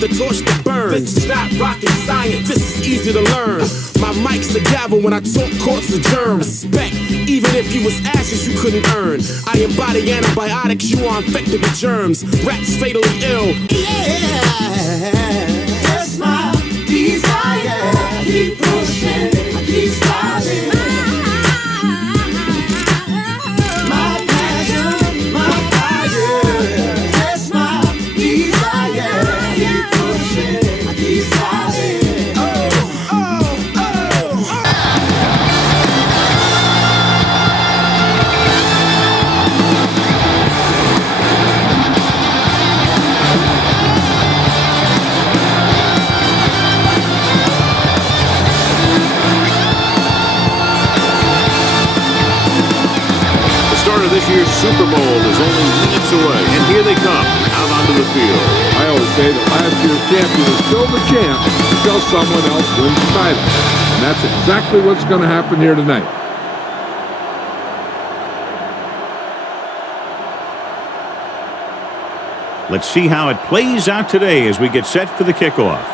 the torch that burns. This is not rocket science, this is easy to learn. My mic's a gavel when I talk courts of germs. Respect, even if you was ashes you couldn't earn. I embody antibiotics, you are infected with germs. Rats fatally ill. Yeah, that's my desire. Keep pushing, keep striving. My passion, my fire. That's my desire. Keep pushing, keep striving. This year's Super Bowl is only minutes away, and here they come, out onto the field. I always say that last year's champion is still the champ until someone else wins the title. And that's exactly what's going to happen here tonight. Let's see how it plays out today as we get set for the kickoff.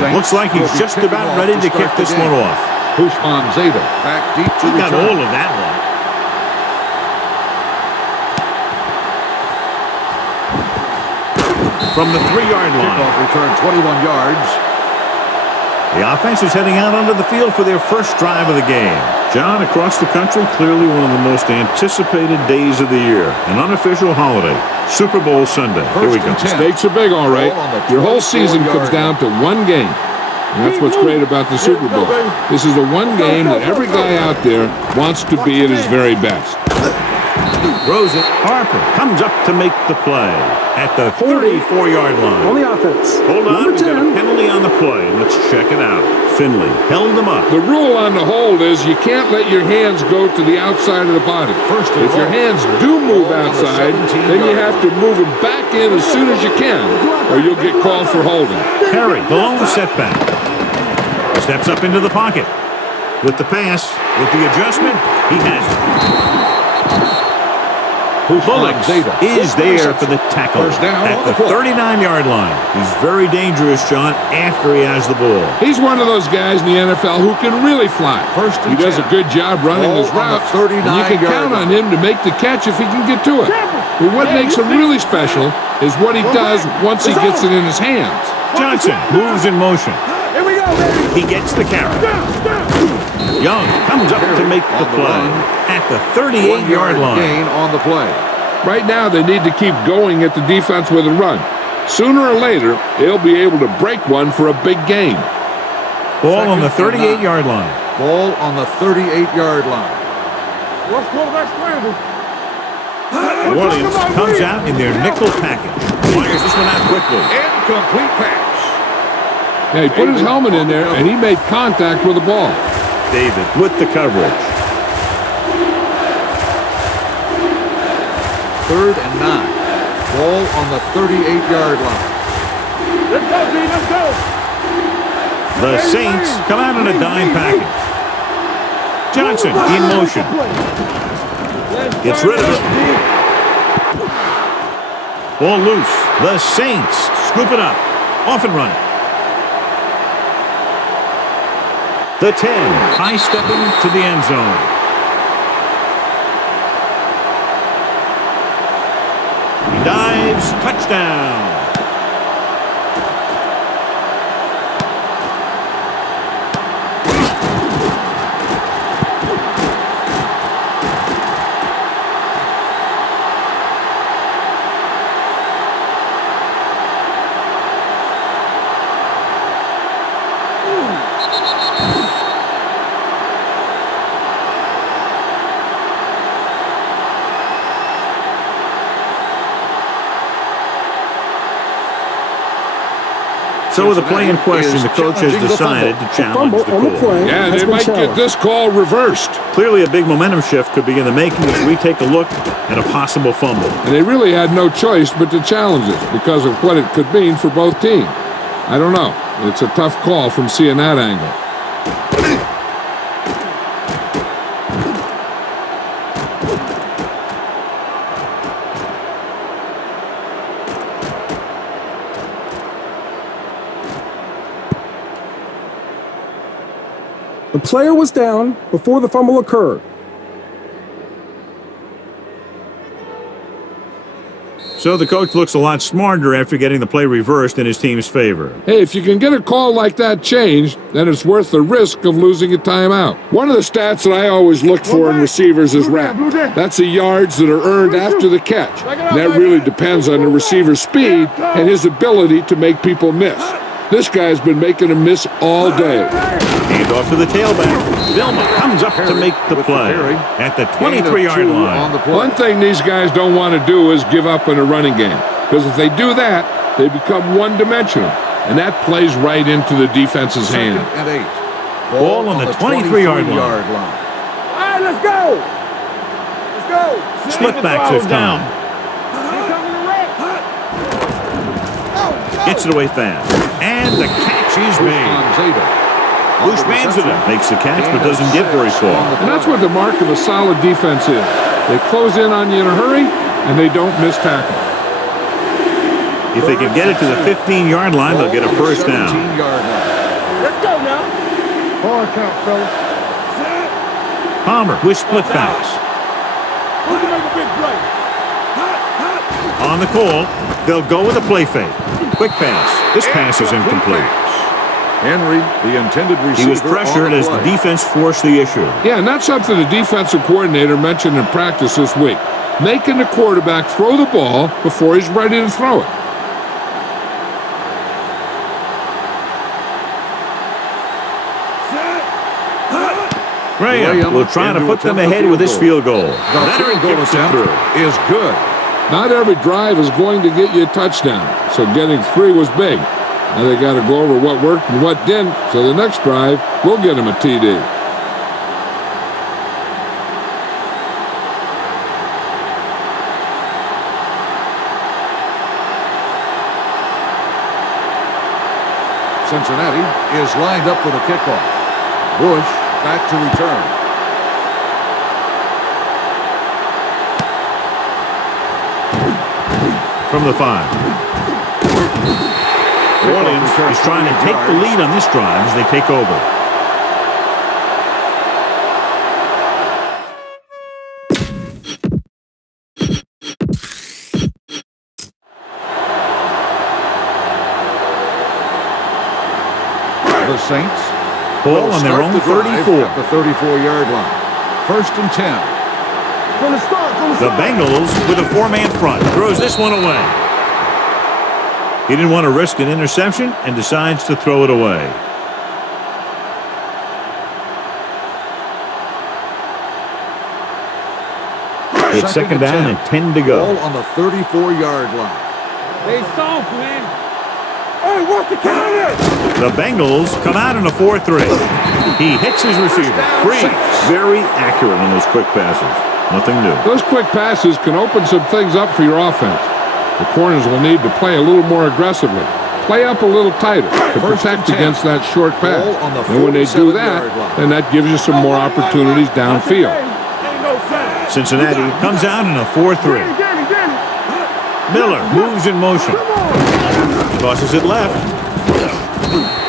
Looks like he's just about ready to kick this one off. Pushman Zeta back deep to He got all of that one. From the 3-yard line. Kickoff return 21 yards. The offense is heading out onto the field for their first drive of the game. John, across the country, clearly one of the most anticipated days of the year. An unofficial holiday. Super Bowl Sunday. Here we go. Stakes are big, all right. Your whole season comes down to one game. And that's what's great about the Super Bowl. This is the one game that every guy out there wants to be at his very best. Throws it. Harper comes up to make the play at the 34-yard line. On the offense. Hold on, we've got a penalty on the play. Let's check it out. Finley held him up. The rule on the hold is you can't let your hands go to the outside of the body. If your hands do move outside, then you have to move them back in as soon as you can, or you'll get called for holding. Perry, the lone setback. Steps up into the pocket. With the pass, with the adjustment, he has it. Bullocks is there for the tackle at the 39-yard line. He's very dangerous, John, after he has the ball. He's one of those guys in the NFL who can really fly. He does a good job running his route, and you can count on him to make the catch if he can get to it. But what makes him really special is what he does once he gets it in his hands. Johnson moves in motion. Here we go, baby. He gets the carry. Young comes up to make the play at the 38-yard line. Gain on the play. Right now, they need to keep going at the defense with a run. Sooner or later, they'll be able to break one for a big gain. Ball on the 38-yard line. Ball on the 38-yard line. What's quarterback scramble? Williams comes out in their nickel package. Fires this one out quickly. Incomplete pass. Yeah, he put his helmet in there, and he made contact with the ball. David with the coverage. 3rd and 9. Ball on the 38-yard line. Let's go, D, let's go. The Saints come out in a dime package. Johnson in motion. Gets rid of it. Ball loose. The Saints scoop it up. Off and running. The 10, high-stepping to the end zone. He dives, touchdown. So with the play in question, the coach has decided to challenge the call. Yeah, they might get this call reversed. Clearly a big momentum shift could be in the making as we take a look at a possible fumble. And they really had no choice but to challenge it because of what it could mean for both teams. I don't know. It's a tough call from seeing that angle. The player was down before the fumble occurred. So the coach looks a lot smarter after getting the play reversed in his team's favor. Hey, if you can get a call like that changed, then it's worth the risk of losing a timeout. One of the stats that I always look for in receivers is RAP. That's the yards that are earned after the catch. And that really depends on the receiver's speed and his ability to make people miss. This guy's been making them miss all day. Hand off to the tailback. Vilma comes up to make the play at the 23-yard line. One thing these guys don't want to do is give up in a running game. Because if they do that, they become one-dimensional. And that plays right into the defense's hand. And 8. Ball on the 23-yard line. All right, let's go. Let's go. Split back this time. Gets it away fast. And the catch is made. Bruce Manzada makes the catch but doesn't get very far. And that's what the mark of a solid defense is. They close in on you in a hurry, and they don't miss tackle. If they can get it to the 15-yard line, they'll get a first down. Let's go now. Ball count, fellas. Palmer with split backs. Who can make a big play? On the call, they'll go with a play fake. Quick pass. This pass is incomplete. Henry, the intended receiver. He was pressured as the defense forced the issue. Yeah, and that's something the defensive coordinator mentioned in practice this week. Making the quarterback throw the ball before he's ready to throw it. Graham will try to put them ahead with this field goal. The field goal attempt is good. Not every drive is going to get you a touchdown, so getting 3 was big. Now they got to go over what worked and what didn't, so the next drive will get him a TD. Cincinnati is lined up for the kickoff. Bush back to return. From the 5. Orleans is trying to take the lead on this drive as they take over. The Saints Ball on their own 34. At the 34-yard line. 1st and 10. The Bengals with a 4-man front. Throws this one away. He didn't want to risk an interception and decides to throw it away. It's second down and 10 to go. Ball on the 34-yard line. Hey, soft, man. Hey, what's the counter? The Bengals come out in a 4-3. He hits his receiver. Free. Very accurate on those quick passes. Nothing new. Those quick passes can open some things up for your offense. The corners will need to play a little more aggressively. Play up a little tighter to protect against that short pass. And when they do that, then that gives you some more opportunities downfield. Cincinnati comes out in a 4-3. Miller moves in motion. Tosses it left.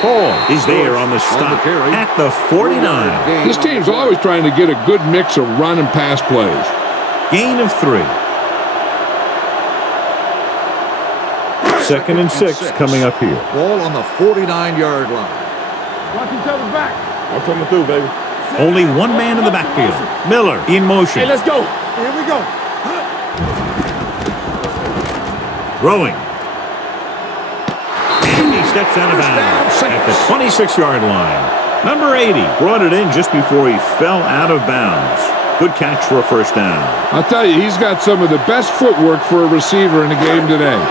Hall is there on the stop at the 49. This team's always trying to get a good mix of run and pass plays. Gain of 3. 2nd and 6 coming up here. Ball on the 49-yard line. Watch each other back. I'm coming through, baby. Only one man in the backfield. Miller in motion. Hey, let's go. Here we go. Throwing. And he steps out of bounds at the 26-yard line. Number 80 brought it in just before he fell out of bounds. Good catch for a first down. I'll tell you, he's got some of the best footwork for a receiver in the game today.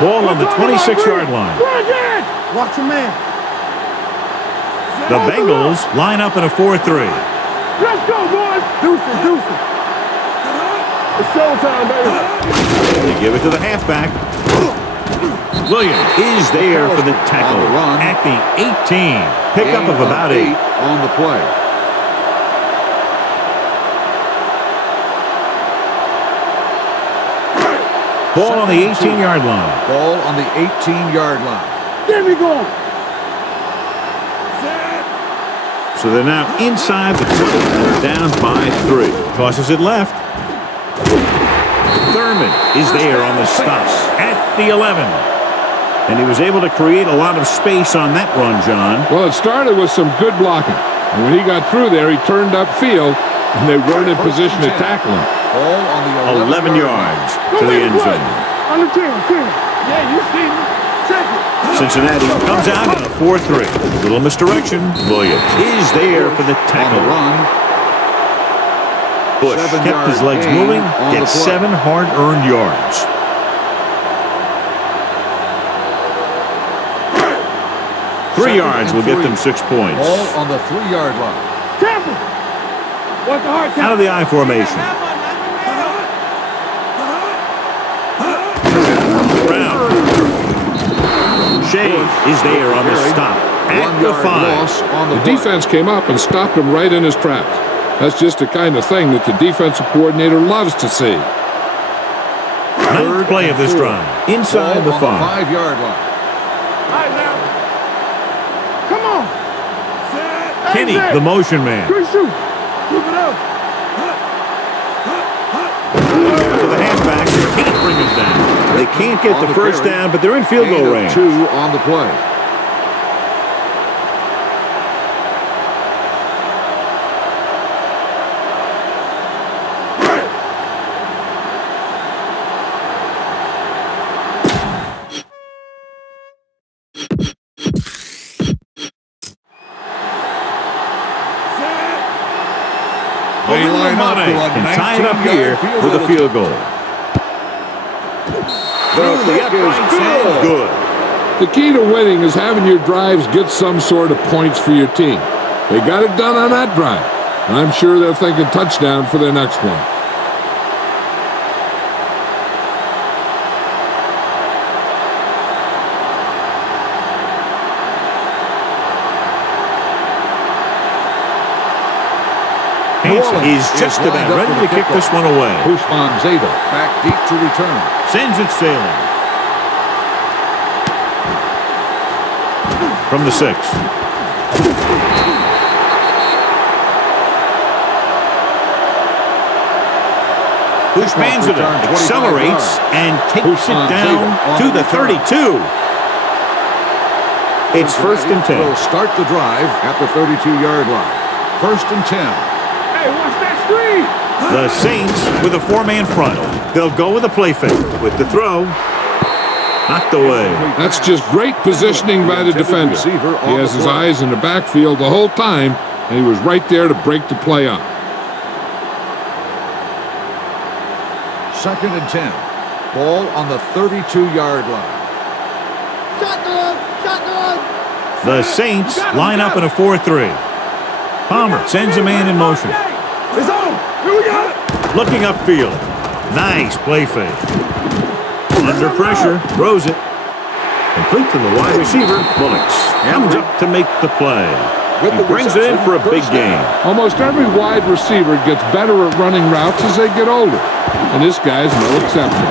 Ball on the 26-yard line. Watch your man. The Bengals line up in a 4-3. Let's go, boys. Deuces. It's showtime, baby. They give it to the halfback. Williams is there for the tackle at the 18. Pickup of about 8 on the play. Ball on the 18-yard line. Ball on the 18-yard line. There we go. So they're now inside the 20 and down by 3. Tosses it left. Thurman is there on the stop at the 11. And he was able to create a lot of space on that run, John. Well, it started with some good blocking. And when he got through there, he turned upfield, and they weren't in position to tackle him. Ball on the 11 yards to the end zone. On the 10. Yeah, you see me. Check it. Cincinnati comes out in a 4-3. Little misdirection. Williams is there for the tackle. On the run. Bush kept his legs moving, gets 7 hard-earned yards. Three yards will get them 6 points. Ball on the 3-yard line. Tampa. What's the hard Out of the I formation. Brown. Shea is there on the stop at the 5. The defense came up and stopped him right in his tracks. That's just the kind of thing that the defensive coordinator loves to see. Ninth play of this drive. Inside the 5. 5-yard line. Come on. Kenny, the motion man. Good shoot. Move it up. To the halfback, they can't bring him down. They can't get the first down, but they're in field goal range. 2 on the play. They line up and tie it up here with a field goal. The upright side, good. The key to winning is having your drives get some sort of points for your team. They got it done on that drive. And I'm sure they're thinking touchdown for their next one. Is just about ready to kick this one away. Usman Zeta back deep to return. Sends it sailing. From the 6. Bushman's it up, accelerates, and takes it down to the 32. It's 1st and 10. Will start the drive at the 32-yard line. 1st and 10. Hey, watch that screen. The Saints with a 4-man front. They'll go with a play fake. With the throw, knocked away. That's just great positioning by the defender. He has his eyes in the backfield the whole time, and he was right there to break the play up. 2nd and 10. Ball on the 32-yard line. Shotgun. The Saints line up in a 4-3. Palmer sends a man in motion. It's on. Here we go. Looking upfield. Nice play fake. Under pressure, throws it. Complete to the wide receiver. Bullocks comes up to make the play. He brings it in for a big game. Almost every wide receiver gets better at running routes as they get older. And this guy's no exception.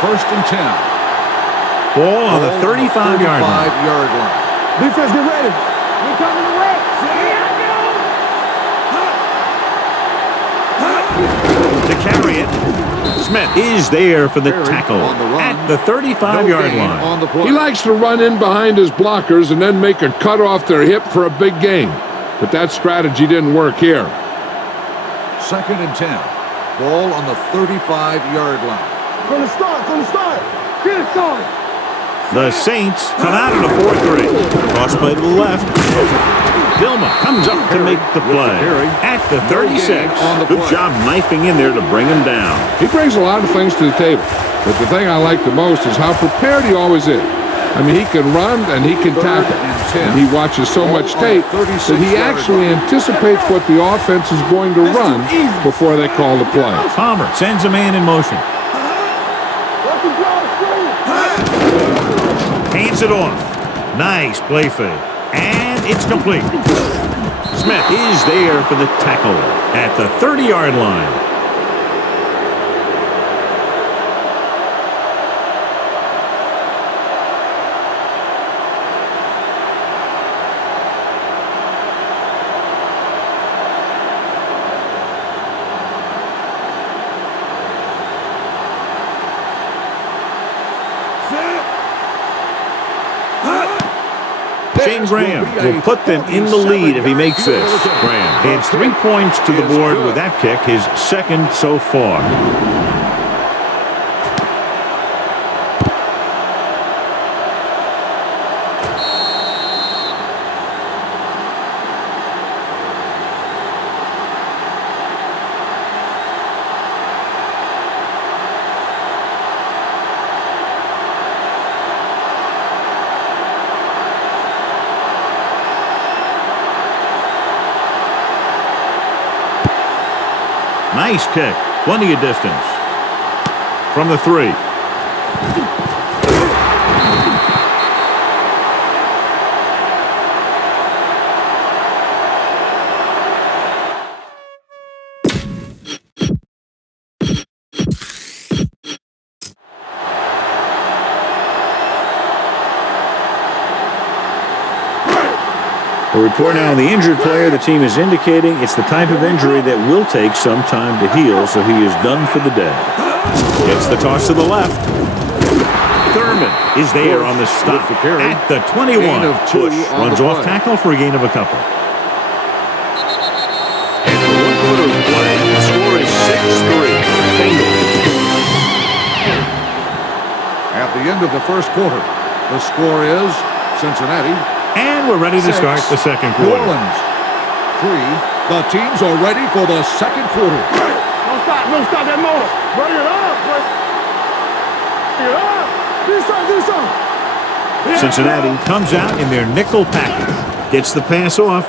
First and 10. Ball on the 35-yard line. Defense, get ready. We're coming away. To carry it. Smith is there for the tackle at the 35-yard line. He likes to run in behind his blockers and then make a cut off their hip for a big gain. But that strategy didn't work here. 2nd and 10. Ball on the 35-yard line. From the start. Get it started. The Saints come out in a 4-3. Cross play to the left. Dilma comes up to make the play at the 36. Good job knifing in there to bring him down. He brings a lot of things to the table. But the thing I like the most is how prepared he always is. I mean, he can run and he can tackle. And he watches so much tape that he actually anticipates what the offense is going to run before they call the play. Palmer sends a man in motion. Hands it off. Nice play fake. And it's complete. Smith is there for the tackle at the 30-yard line. Shane Graham will put them in the lead if he makes this. Graham adds 3 points to the board with that kick, his second so far. Nice kick. Plenty of distance. From the 3. A report now on the injured player. The team is indicating it's the type of injury that will take some time to heal, so he is done for the day. Gets the toss to the left. Thurman is there on the stop at the 21. Bush runs off tackle for a gain of a couple. After 1 quarter of play, the score is 6-3. Bengals. At the end of the first quarter, the score is Cincinnati. And we're ready to start the second quarter. New Orleans 3. The teams are ready for the second quarter. Don't stop that motor. Bring it up, bring it up. Do something. Cincinnati comes out in their nickel package. Gets the pass off.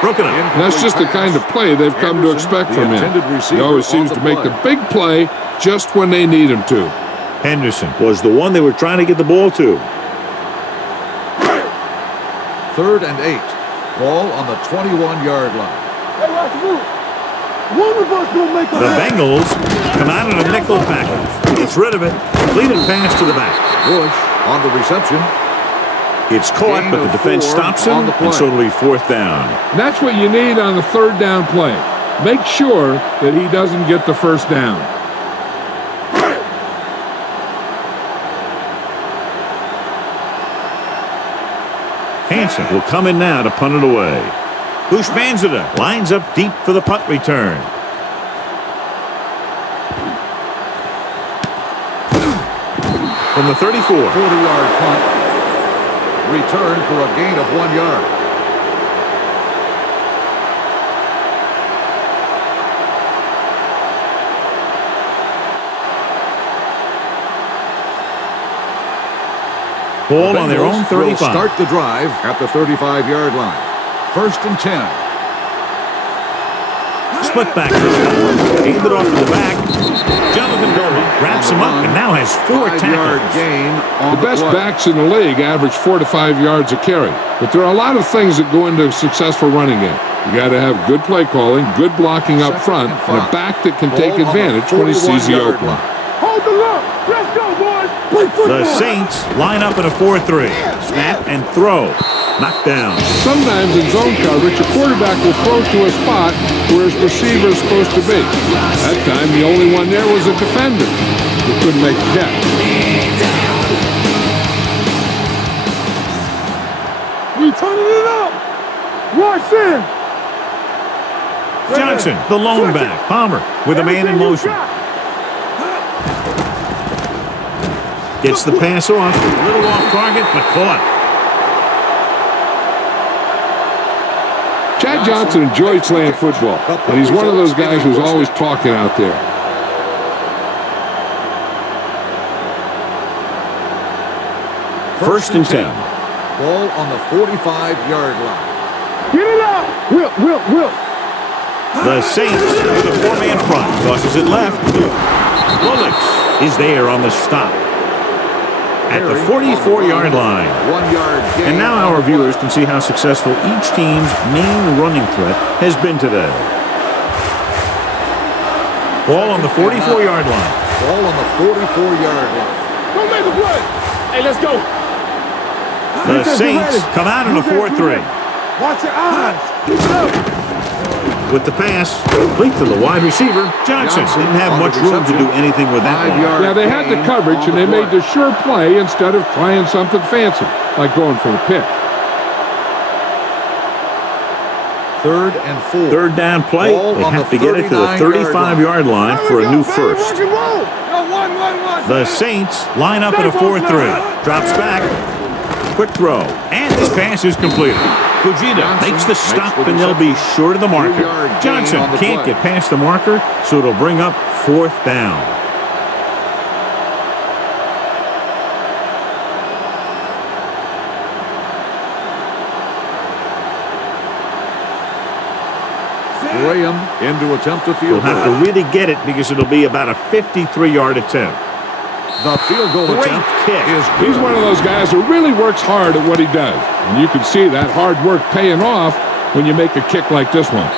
Broken up. That's just the kind of play they've come to expect from him. He always seems to make the big play just when they need him to. Henderson was the one they were trying to get the ball to. 3rd and 8. Ball on the 21-yard line. Hey, watch the move. One of us will make a The Bengals come out in a nickel package. Gets rid of it. Completed pass to the back. Bush on the reception. It's caught, but the defense stops him, and so it'll be 4th down. That's what you need on the 3rd down play. Make sure that he doesn't get the 1st down. Hansen will come in now to punt it away. Bushmanzada lines up deep for the punt return. From the 34. 40-yard punt. Return for a gain of 1 yard. Ball on their own 35. Will start the drive at the 35-yard line. 1st and 10. Split back. Aimed it off to the back. Jonathan Gilbert wraps him up and now has 4 5-yard tackles. gain on The best play. backs in the league average 4 to 5 yards a carry. But there are a lot of things that go into a successful running game. You got to have good play calling, good blocking up front, and a back that can take advantage when he sees the opening. hold the look. Let's go, boys. Play football. The Saints line up in a 4-3. Snap and throw. Knocked down. Sometimes in zone coverage, a quarterback will throw to a spot where his receiver is supposed to be. That time, the only one there was a defender who couldn't make the catch. We turning it up. Rush in. Johnson, the lone back. Palmer with a man in motion. Gets the pass off. A little off target, but caught. Chad Johnson enjoys playing football, and he's one of those guys who's always talking out there. First and 10. Ball on the 45-yard line. Get it out. Will. The Saints with a 4-man front. Tosses it left. Bullocks is there on the stop. at the 44-yard line. 1 yard gain. And now our viewers can see how successful each team's main running threat has been today. Ball on the 44-yard line. Ball on the 44-yard line. Don't make the play. Hey, let's go. The Saints come out in a 4-3. Watch your eyes. Keep it up. With the pass, complete to the wide receiver, Johnson. Didn't have much room to do anything with that one. Yeah, they had the coverage, and they made the sure play instead of trying something fancy, like going for the pick. 3rd and 4. Third down play, they have to get it to the 35-yard line for a new first. The Saints line up in a 4-3. Drops back. Quick throw. And this pass is completed. Fujita makes the stop, and they'll be short of the marker. Johnson can't get past the marker, so it'll bring up 4th down. Graham in to attempt a field We'll have goal. to really get it because it'll be about a 53-yard attempt. The field goal attempt is good. He's one of those guys who really works hard at what he does. And you can see that hard work paying off when you make a kick like this one.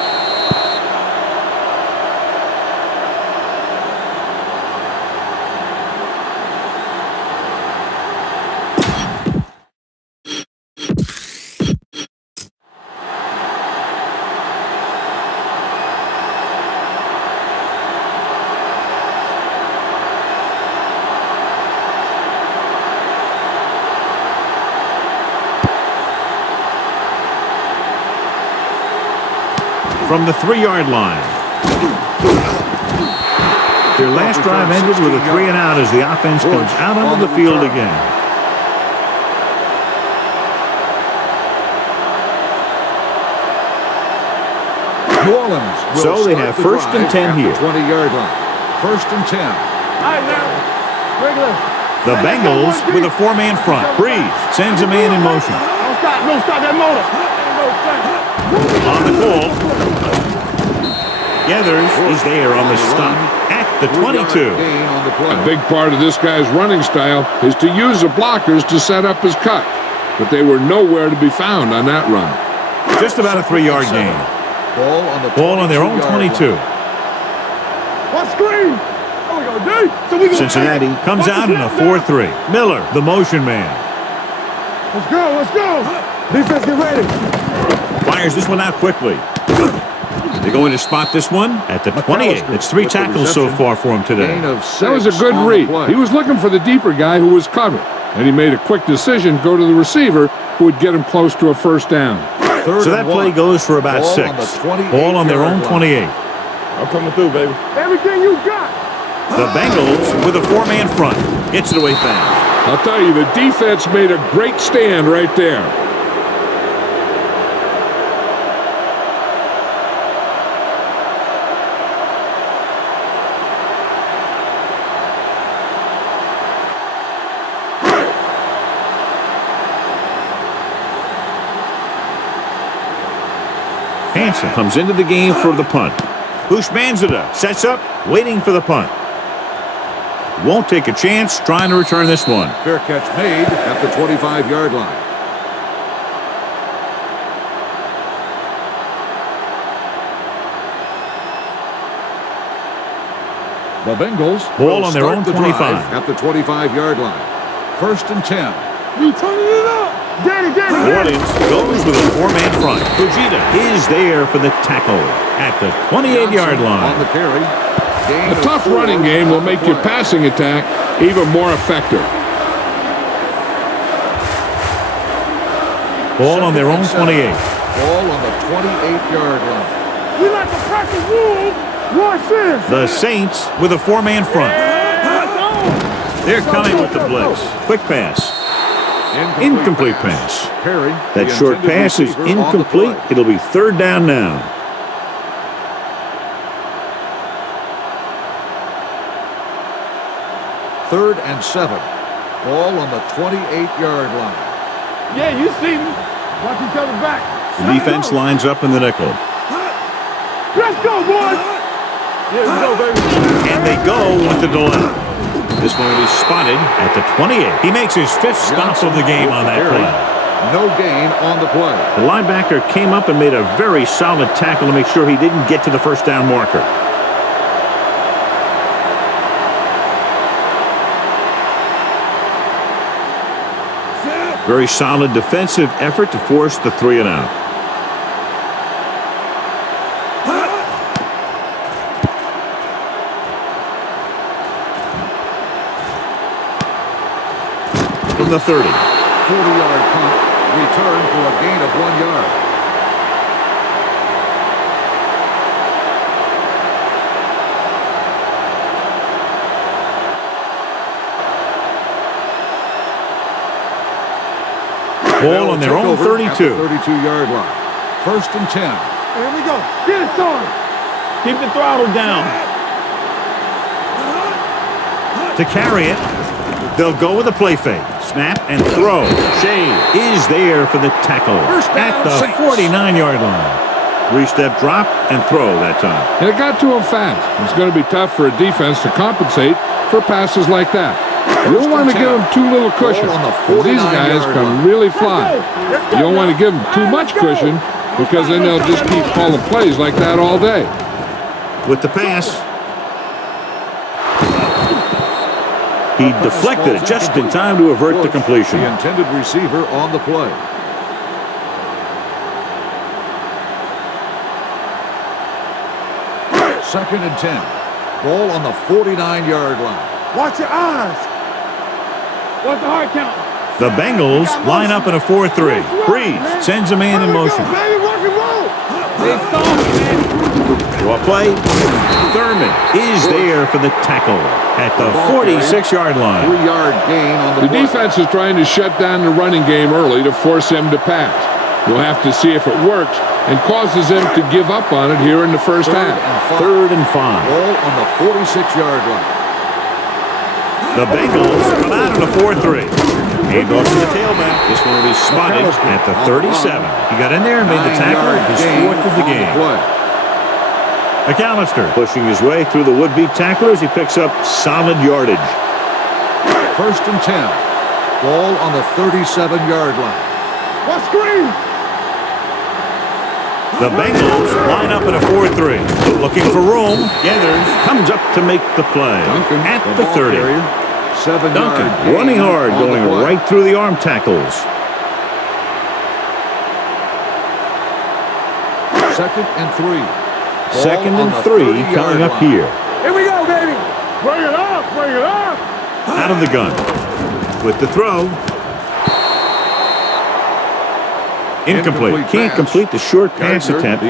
From the 3-yard line. Their last drive ended with a 3-and-out as the offense comes out onto the field again. New Orleans will So they start have the 1st and drive 10 at here. the 20-yard line. 1st and 10. All right, now. Regular. The Bengals with a 4-man front. Breeze sends a man in motion. Don't stop that motor. On the call. Gathers is there on the stop at the 22. Gain on the play. A big part of this guy's running style is to use the blockers to set up his cut. But they were nowhere to be found on that run. Just about a 3-yard gain. Ball on their own 22. What screen? Oh, we go deep. So we go Cincinnati comes out in a 4-3. Miller, the motion man. Let's go. Let's go. Defense, get ready. Fires this one out quickly. They're going to spot this one at the 28. It's 3 tackles so far for him today. That was a good read. He was looking for the deeper guy who was covered. And he made a quick decision to go to the receiver who would get him close to a 1st down. So that play goes for about 6. Ball on their own 28. I'm coming through, baby. Everything you got. The Bengals with a 4-man front. Gets it away fast. I'll tell you, the defense made a great stand right there. Hansen comes into the game for the punt. Bushmanzada sets up, waiting for the punt. Won't take a chance, trying to return this one. Fair catch made at the 25-yard line. The Bengals Ball will on their start own the 25. drive at the 25-yard line. 1st and 10. You turning it up. Get it. New Orleans goes with a 4-man front. Fujita is there for the tackle at the 28-yard On line. the carry. Gain A of tough 4 running game will on the make your play. passing attack even more effective. Ball on their own 28. Ball on the 28-yard line. We like to practice rules. Watch this. The Saints with a 4-man front. They're coming with the blitz. Quick pass. Incomplete pass. Perry, That the short intended pass is receiver on the incomplete. play. It'll be 3rd down now. Third and 7. Ball on the 28-yard line. Yeah, you see me. Watch each other back. The defense lines up in the nickel. Let's go, boys. Yeah, let's go, baby. And they go with the delay. This one will be spotted at the 28. He makes his 5th stop of the game on that play. No gain on the play. The linebacker came up and made a very solid tackle to make sure he didn't get to the first down marker. Very solid defensive effort to force the 3 and out. From the 30. 40-yard punt, return for a gain of 1 yard. Ball on their own 32. 32-yard line. 1st and 10. Here we go. Get it, son. Keep the throttle down. To carry it, they'll go with a play fake. Snap and throw. Shea is there for the tackle at the 49-yard line. 3-step drop and throw that time. And it got to him fast. It's going to be tough for a defense to compensate for passes like that. You don't want to give them too little cushion. These guys can really fly. You don't want to give them too much cushion because then they'll just keep calling plays like that all day. With the pass, he deflected it just in time to avert the completion. The intended receiver on the play. Second and 10. Ball on the 49-yard line. Watch your eyes. What's the hard count? The Bengals line up in a 4-3. Breeze sends a man in motion. Baby, rock and roll. They saw me, man. To a play, Thurman is there for the tackle at the 46-yard line. 3-yard gain on The defense is trying to shut down the running game early to force him to pass. We'll have to see if it works and causes them to give up on it here in the first half. 3rd and 5. Ball on the 46-yard line. The Bengals come out in a 4-3. Hand off to the tailback. This one will be spotted at the 37. He got in there and made the tackle, his 4th of the game. McAllister pushing his way through the would-be tacklers. He picks up solid yardage. 1st and 10. Ball on the 37-yard line. What screen? The Bengals line up in a 4-3. Looking for room. Gathers. Comes up to make the play. Duncan At the 30. 7-yard Duncan running hard, going right through the arm tackles. 2nd and 3. Ball 2nd on and the 3 30-yard coming up line. here. Here we go, baby. Bring it up. Bring it up. Out of the gun. With the throw. Incomplete. Can't complete the short pass attempt,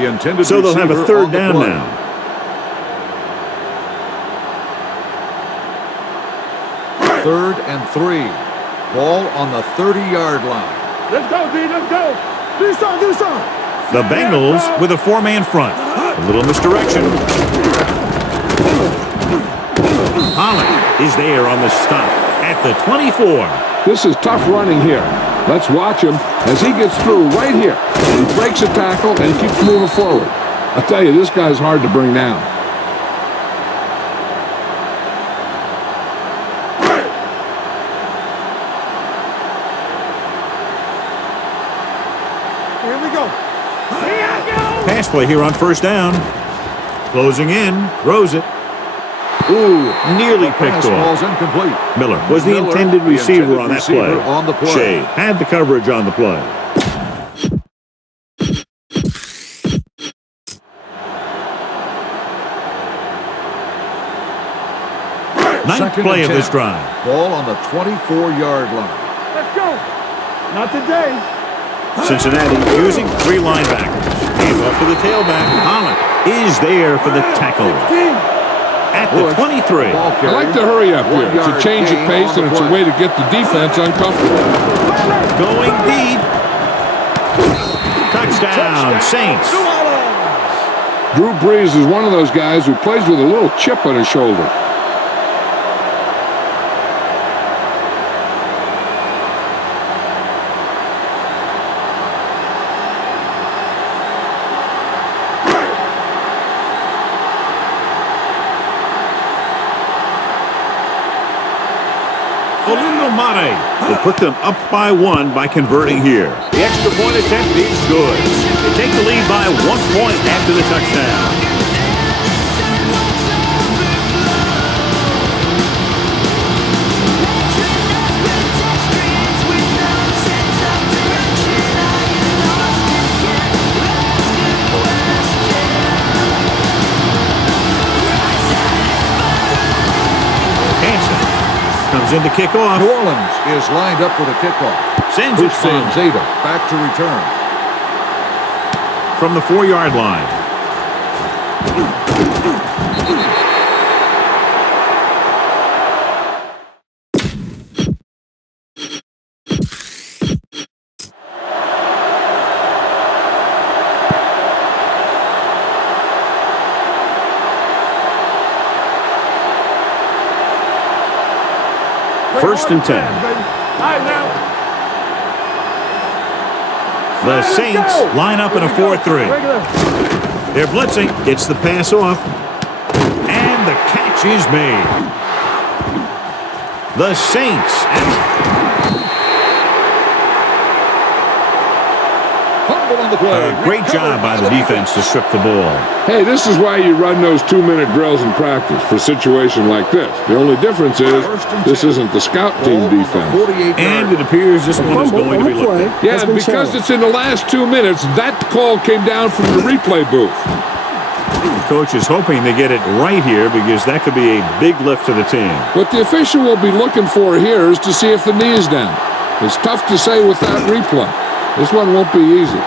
so they'll have a 3rd down now. Third and 3. Ball on the 30-yard line. Let's go, D. Let's go. Do something. Do something. The Bengals with a 4-man front. A little misdirection. Holland is there on the stop at the 24. This is tough running here. Let's watch him as he gets through right here. He breaks a tackle and keeps moving forward. I tell you, this guy's hard to bring down. Here we go. Pass play here on 1st down. Closing in. Throws it. Ooh, nearly picked Ball's off. incomplete. Miller was the intended receiver on that play. On the play. Shea had the coverage on the play. Ninth play of this drive. Ball on the 24-yard line. Let's go. Not today. Cincinnati using 3 linebackers. Hand off to the tailback. Holland is there for the tackle at the 23. I like to hurry up here. It's a change of pace, and it's a way to get the defense uncomfortable. Going deep. Touchdown, Saints. Drew Brees is one of those guys who plays with a little chip on his shoulder. will put them up by 1 by converting here. The extra point attempt is good. They take the lead by 1 point after the touchdown. Comes in to kick off. New Orleans is lined up for the kickoff. Sends it Hussein Zeta back to return. From the 4-yard line. First and 10. The Saints line up in a 4-3. They're blitzing. Gets the pass off. And the catch is made. The Saints. Fumble on the play. Great job by the defense to strip the ball. Hey, this is why you run those 2-minute drills in practice for a situation like this. The only difference is this isn't the scout team defense. And it appears this one is going to be looked at. Yeah, and because it's in the last 2 minutes, that call came down from the replay booth. The coach is hoping they get it right here because that could be a big lift to the team. What the official will be looking for here is to see if the knee is down. It's tough to say with that replay. This one won't be easy.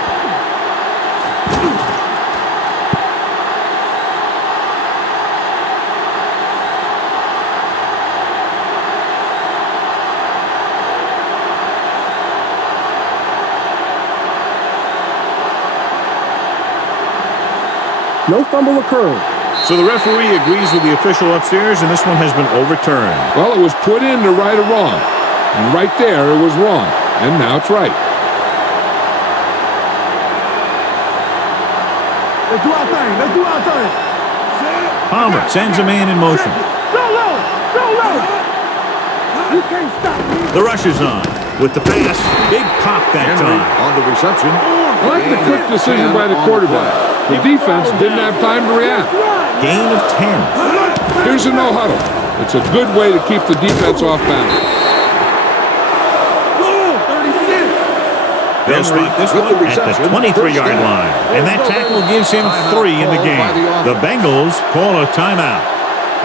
No fumble occurred. So the referee agrees with the official upstairs, and this one has been overturned. Well, it was put in to right or wrong. And right there, it was wrong. And now it's right. Let's do our thing. Let's do our thing. Palmer sends a man in motion. Go low. Go low. You can't stop me. The rush is on. With the pass, big pop that Henry time. on the reception. I like the quick decision by the quarterback. The defense didn't have time to react. Gain of 10. Here's a no-huddle. It's a good way to keep the defense off balance. They'll spot this one at the 23-yard line. And that tackle gives him 3 in the game. The Bengals call a timeout.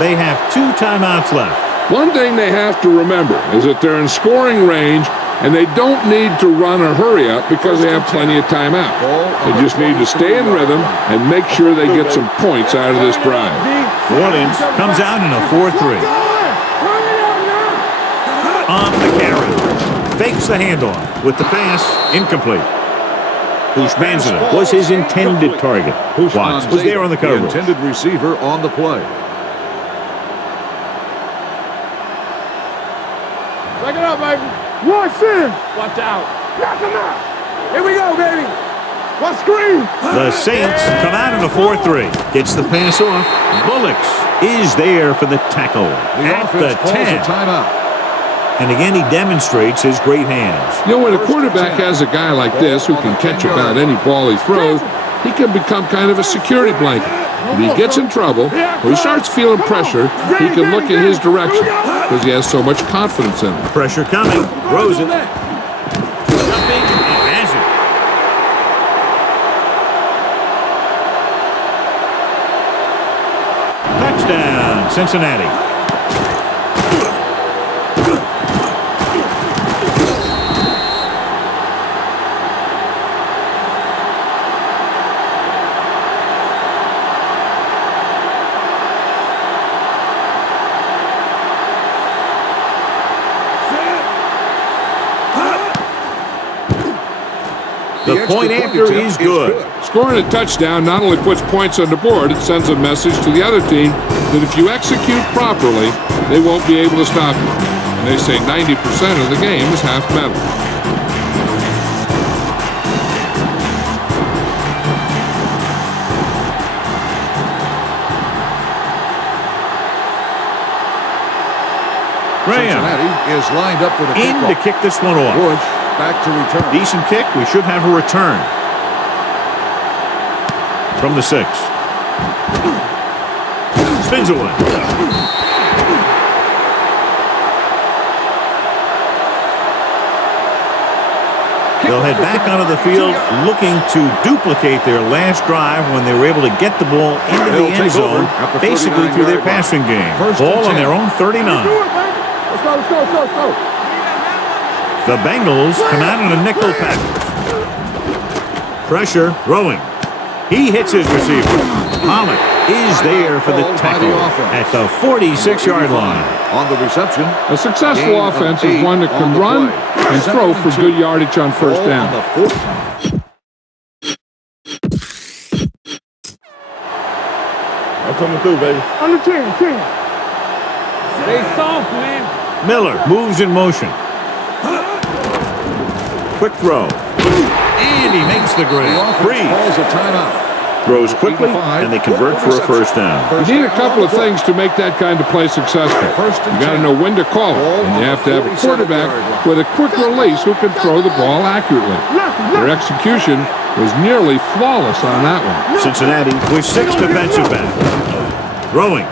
They have 2 timeouts left. One thing they have to remember is that they're in scoring range and they don't need to run or hurry up because they have plenty of timeout. They just need to stay in rhythm and make sure they get some points out of this drive. Williams comes out in a 4-3. On the carry. Fakes the handoff with the pass incomplete. Husmanzada was his intended target. Watts was there on the coverage. The intended receiver on the play. Check it out, baby. Watch in. Watch out. Knock him out. Here we go, baby. What screen? The Saints come out in a 4-3. Gets the pass off. Bullocks is there for the tackle. At the 10. Timeout. And again, he demonstrates his great hands. You know, when a quarterback has a guy like this who can catch about any ball he throws, he can become kind of a security blanket. When he gets in trouble, or he starts feeling pressure, he can look in his direction because he has so much confidence in him. Pressure coming. Throws it. Jumping and has it. Touchdown, Cincinnati. The point after is good. Scoring a touchdown not only puts points on the board, it sends a message to the other team that if you execute properly, they won't be able to stop you. And they say 90% of the game is half mental. Graham Cincinnati is lined up for the in kickoff. to kick this one off. Bush back to return. Decent kick. We should have a return. From the 6. Spins away. They'll head back onto the field looking to duplicate their last drive when they were able to get the ball into the end zone, basically through their passing game. Ball on their own 39. Let's go, let's go, let's go, let's go. The Bengals come out in a nickel package. Pressure, throwing. He hits his receiver. Pollock is there for the tackle at the 46-yard line. On the reception. A successful offense is one that can run and throw for good yardage on first down. I'm coming through, baby. On the 10. Stay soft, man. Miller moves in motion. Quick throw. And he makes the grab. Free. Calls a timeout. Throws quickly, and they convert for a first down. You need a couple of things to make that kind of play successful. You got to know when to call it, and you have to have a quarterback with a quick release who can throw the ball accurately. Their execution was nearly flawless on that one. Cincinnati with 6 defensive backs. Throwing.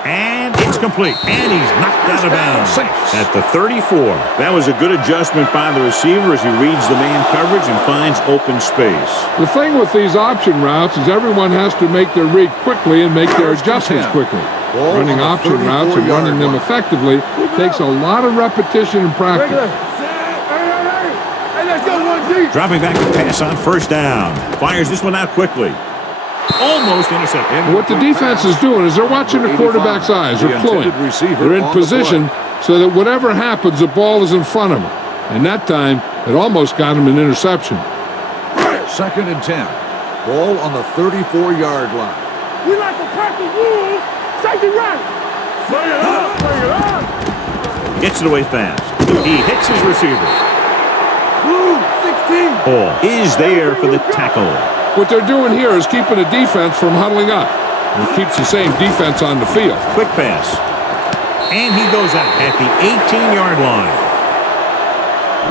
And it's complete. And he's knocked out of bounds at the 34. That was a good adjustment by the receiver as he reads the man coverage and finds open space. The thing with these option routes is everyone has to make their read quickly and make their adjustments quickly. Running option routes and running them effectively takes a lot of repetition and practice. Hey, let's go, 1G. Dropping back to pass on first down. Fires this one out quickly. Almost intercepted. What the defense is doing is they're watching the quarterback's eyes. They're cluing. They're in position so that whatever happens, the ball is in front of them. And that time, it almost got him an interception. 2nd and 10. Ball on the 34-yard line. We like to practice rules. Safety right. Bring it up, bring it up. Gets it away fast. He hits his receiver. 16. Ball is there for the tackle. What they're doing here is keeping the defense from huddling up. It keeps the same defense on the field. Quick pass. And he goes out at the 18-yard line.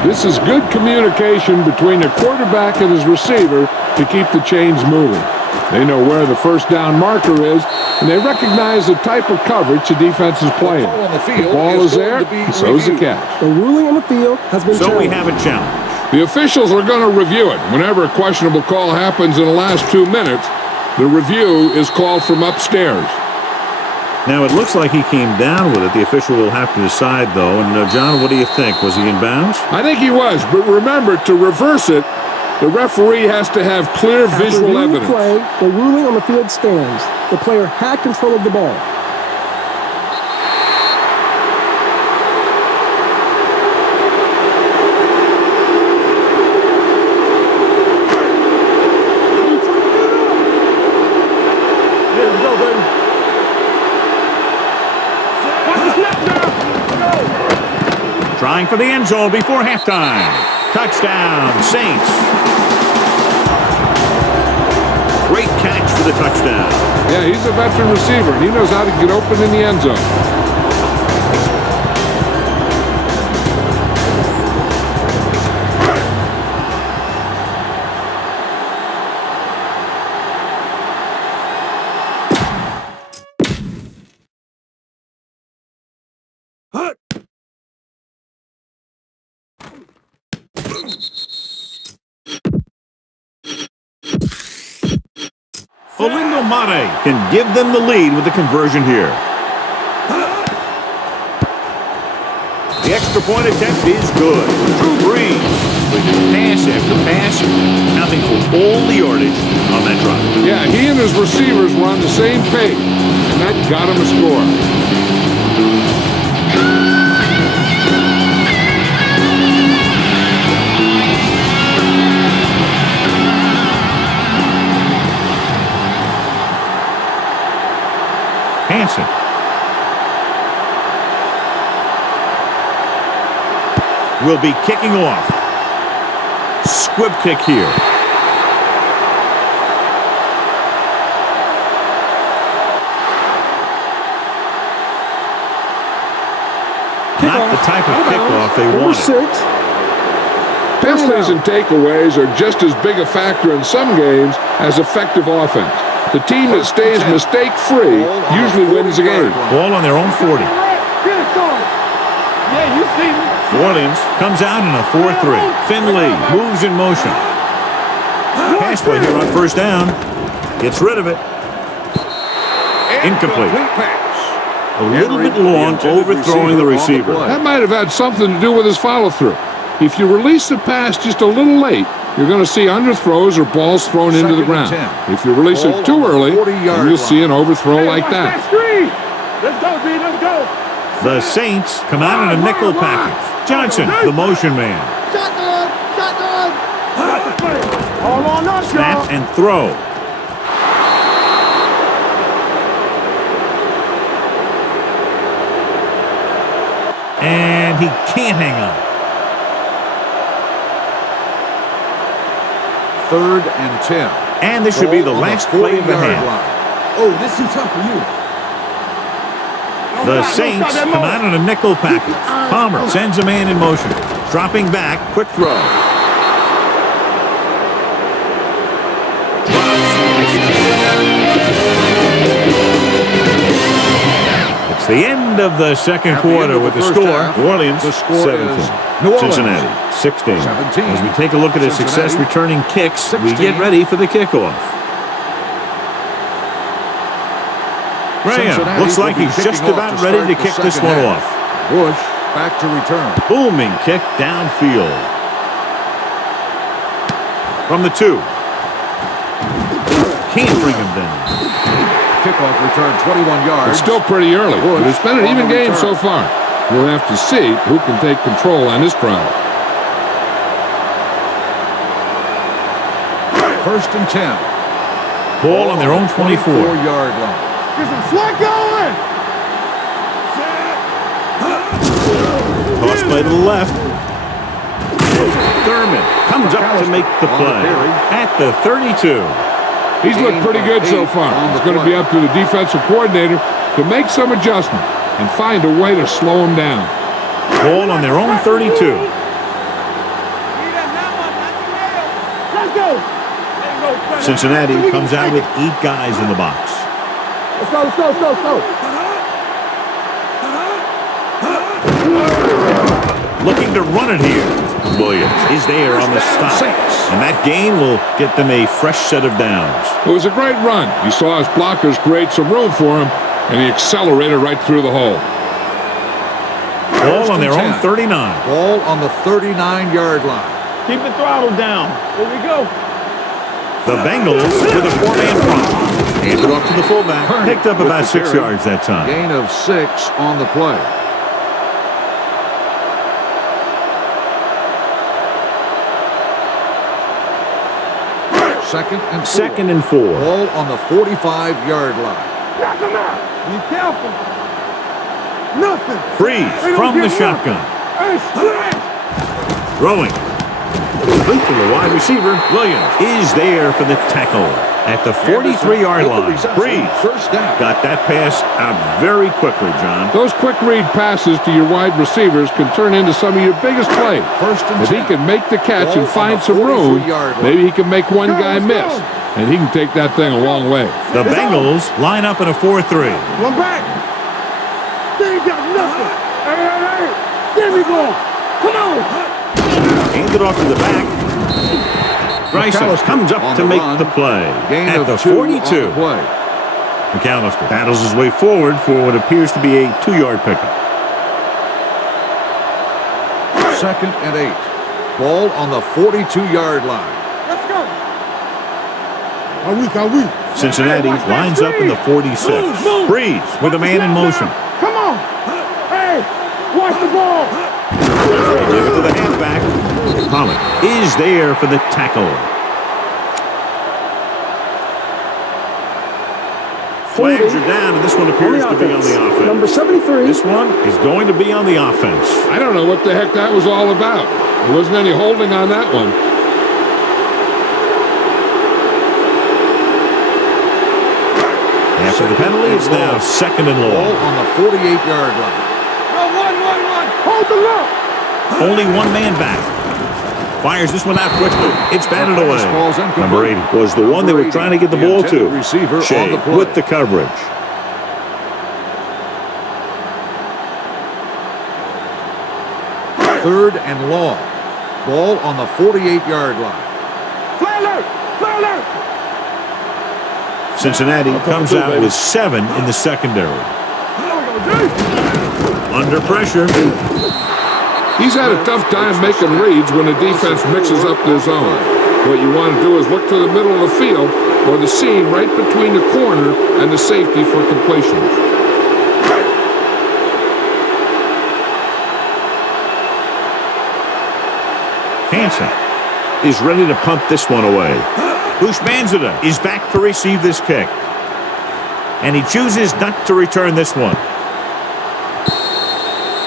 This is good communication between the quarterback and his receiver to keep the chains moving. They know where the first down marker is, and they recognize the type of coverage the defense is playing. The ball is there, and so is the catch. The ruling on the field has been So we challenged. have a challenge. The officials are going to review it. Whenever a questionable call happens in the last 2 minutes, the review is called from upstairs. Now, it looks like he came down with it. The official will have to decide, though. And, John, what do you think? Was he in bounds? I think he was, but remember, to reverse it, the referee has to have clear visual After evidence. play, the ruling on the field stands. The player had control of the ball. Trying for the end zone before halftime. Touchdown, Saints. Great catch for the touchdown. Yeah, he's a veteran receiver, and he knows how to get open in the end zone. Olindo Mare can give them the lead with the conversion here. The extra point attempt is good. Drew Brees with pass after pass, counting for all the yardage on that drive. Yeah, he and his receivers were on the same page, and that got him a score. Hansen. Will be kicking off. Squib kick here. type of kickoff they Number wanted. 6. Penalties and takeaways are just as big a factor in some games as effective offense. The team that stays mistake-free usually wins the game. Ball on their own 40. Yeah, you see me. New Orleans comes out in a 4-3. Finley moves in motion. Pass play here on first down. Gets rid of it. Incomplete. A little bit long, overthrowing the receiver. That might have had something to do with his follow-through. If you release the pass just a little late, you're going to see underthrows or balls thrown into the ground. If you release it too early, you'll see an overthrow like that. Let's go, D. Let's go. The Saints come out in a nickel package. Johnson, the motion man. Shotgun. Hold on up, Snap y'all. and throw. And he can't hang on. 3rd and 10. And this should be the last play of the half. Oh, this is too tough for you. The Saints come out in a nickel package. Palmer sends a man in motion. Dropping back, quick throw. It's the end of the second quarter with the score. New Orleans, the score 17. is New Orleans, Cincinnati, 16. 17. As we take a look at his success Cincinnati, returning kicks, 16. we get ready for the kickoff. Graham Cincinnati looks like will be he's just kicking off about to ready start to the kick this second one half. off. Bush back to return. Booming kick downfield. From the 2. Can't bring him down. Kickoff return 21 yards. It's still pretty early, but it's been an even game so far. We'll have to see who can take control on this crowd. 1st and 10. Ball on their own 24. 4-yard line. Get some slack going. Toss play to the left. Thurman comes up to make the play at the 32. He's looked pretty good so far. It's going to be up to the defensive coordinator to make some adjustment and find a way to slow him down. Ball on their own 32. Let's go. Cincinnati comes out with 8 guys in the box. Let's go. Looking to run it here. Williams is there on the stop. And that gain will get them a fresh set of downs. It was a great run. He saw his blockers create some room for him, and he accelerated right through the hole. Ball on their own 39. Ball on the 39-yard line. Keep the throttle down. Here we go. The Bengals with a 4-man front. Handed off to the fullback. Picked up about 6 yards that time. Gain of 6 on the play. Second and 4. Ball on the 45-yard line. Knock him out. Be careful. Nothing. Freeze from the shotgun. Hey, stretch. Throwing. Complete to the wide receiver. Williams is there for the tackle at the 43-yard line. Breeze First down. got that pass out very quickly, John. Those quick read passes to your wide receivers can turn into some of your biggest plays. First and If he 10. can make the catch Ball and find on the some room, 43-yard line. maybe he can make one guy Let's go. miss, and he can take that thing a long way. The Bengals line up in a 4-3. One back. They ain't got nothing. Hey. Give me ball. Come on. Handed off to the back. Bryson McAllister comes up on to the make run. the play Gain at of the 2 on the 42. play. McAllister battles his way forward for what appears to be a 2-yard pickup. 2nd and 8. Ball on the 42-yard line. Let's go. Are we? Cincinnati lines up in the 46. Breeze with a man in motion. Come on. Hey, watch the ball. Give it to the halfback. Holland is there for the tackle. Flags are down, and this one appears to be on the offense. Number 73. This one is going to be on the offense. I don't know what the heck that was all about. There wasn't any holding on that one. After the penalty, it's now 2nd and Ball long. on the 48-yard line. One. Hold the look. Only one man back. Fires this one out quickly. It's batted away. Number 80 was the one they were trying to get the ball to. Receiver Shea with the coverage. Third and long. Ball on the 48-yard line. Play alert. Play alert. Cincinnati comes out with 7 in the secondary. Under pressure. He's had a tough time making reads when the defense mixes up their zone. What you want to do is look to the middle of the field or the seam right between the corner and the safety for completions. Hansen is ready to punt this one away. Bushmanzada is back to receive this kick. And he chooses not to return this one.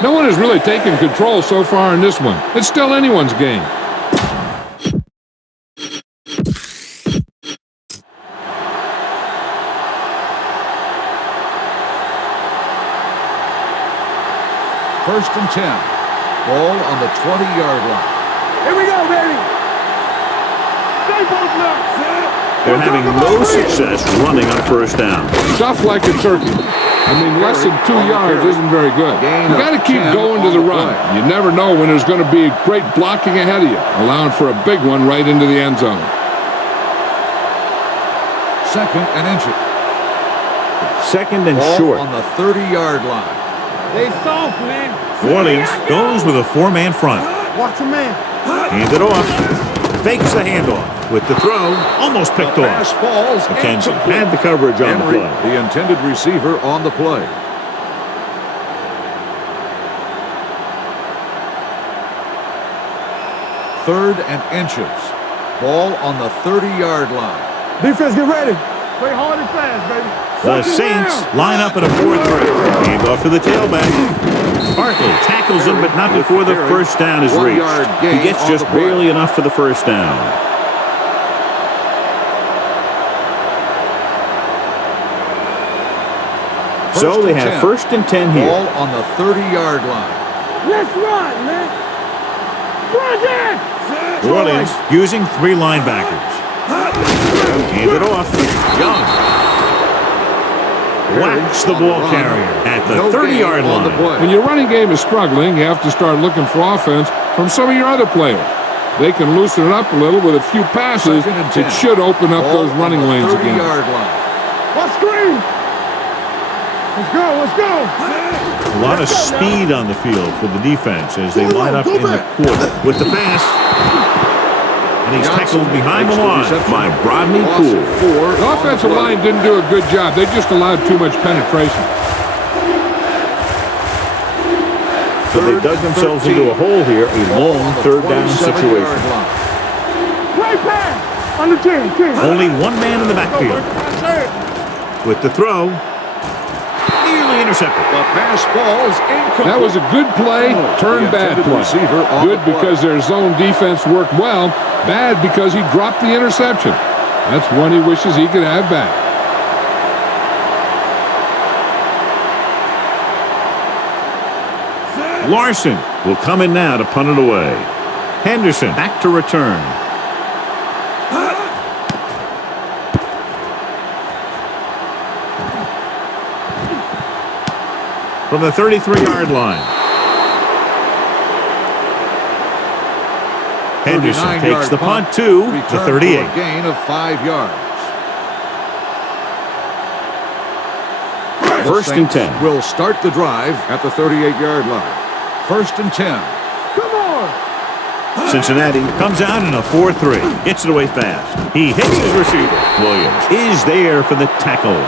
No one has really taken control so far in this one. It's still anyone's game. First and 10. Ball on the 20-yard line. Here we go, baby. Stay both left. They're having no success running on first down. Stuff like a turkey. I mean, less than 2 yards isn't very good. You got to keep going to the run. You never know when there's going to be great blocking ahead of you, allowing for a big one right into the end zone. Second and inches. Second and Ball short. on the 30-yard line. They soft, man. New Orleans goes with a 4-man front. Watch a man. Hand it off. Fakes the handoff. With the throw, almost picked The off. pass falls McKenzie incomplete. had the coverage on the Henry, play. the intended receiver on the play. Third and inches. Ball on the 30-yard line. Defense, get ready. Play hard and fast, baby. The Saints line up in a 4-3. Hand off to the tailback. Hartley tackles him, but not before the first down is 1 reached. yard He gain gets on just the play. barely enough for the first down. So they have first and 10 here. Ball on the 30-yard line. Let's run, man. Run, Dad. New Orleans using 3 linebackers. Hand it off. Young whacks the ball carrier at the 30-yard line. When your running game is struggling, you have to start looking for offense from some of your other players. They can loosen it up a little with a few passes. It should open up those running lanes again. What screen? Let's go, let's go. A lot of speed on the field for the defense as they line up in the quarter with the pass. And he's tackled behind the line by Rodney Poole. The offensive line didn't do a good job. They just allowed too much penetration. So they dug themselves into a hole here, a long third down situation. Play pass. Under 10. Only one man in the backfield. With the throw. Nearly intercepted. The pass falls incomplete. That was a good play, turned bad play. Good because their zone defense worked well. Bad because he dropped the interception. That's one he wishes he could have back. Larson will come in now to punt it away. Henderson back to return. From the 33-yard line. Henderson takes the punt to the 38. A gain of 5 yards. First and 10. Will start the drive at the 38-yard line. First and 10. Come on. Cincinnati comes out in a 4-3. Gets it away fast. He hits his receiver. Williams is there for the tackle.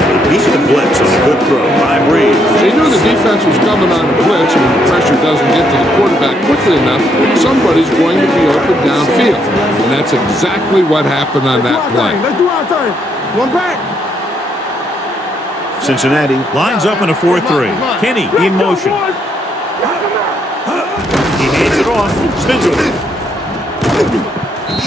They beat the blitz on a good throw by Breeze. They knew the defense was coming on a blitz, and when the pressure doesn't get to the quarterback quickly enough, somebody's going to be open downfield. And that's exactly what happened on that play. Let's do our thing. One back. Cincinnati lines up in a 4-3. Kenny in motion. He hands it off. Spins it.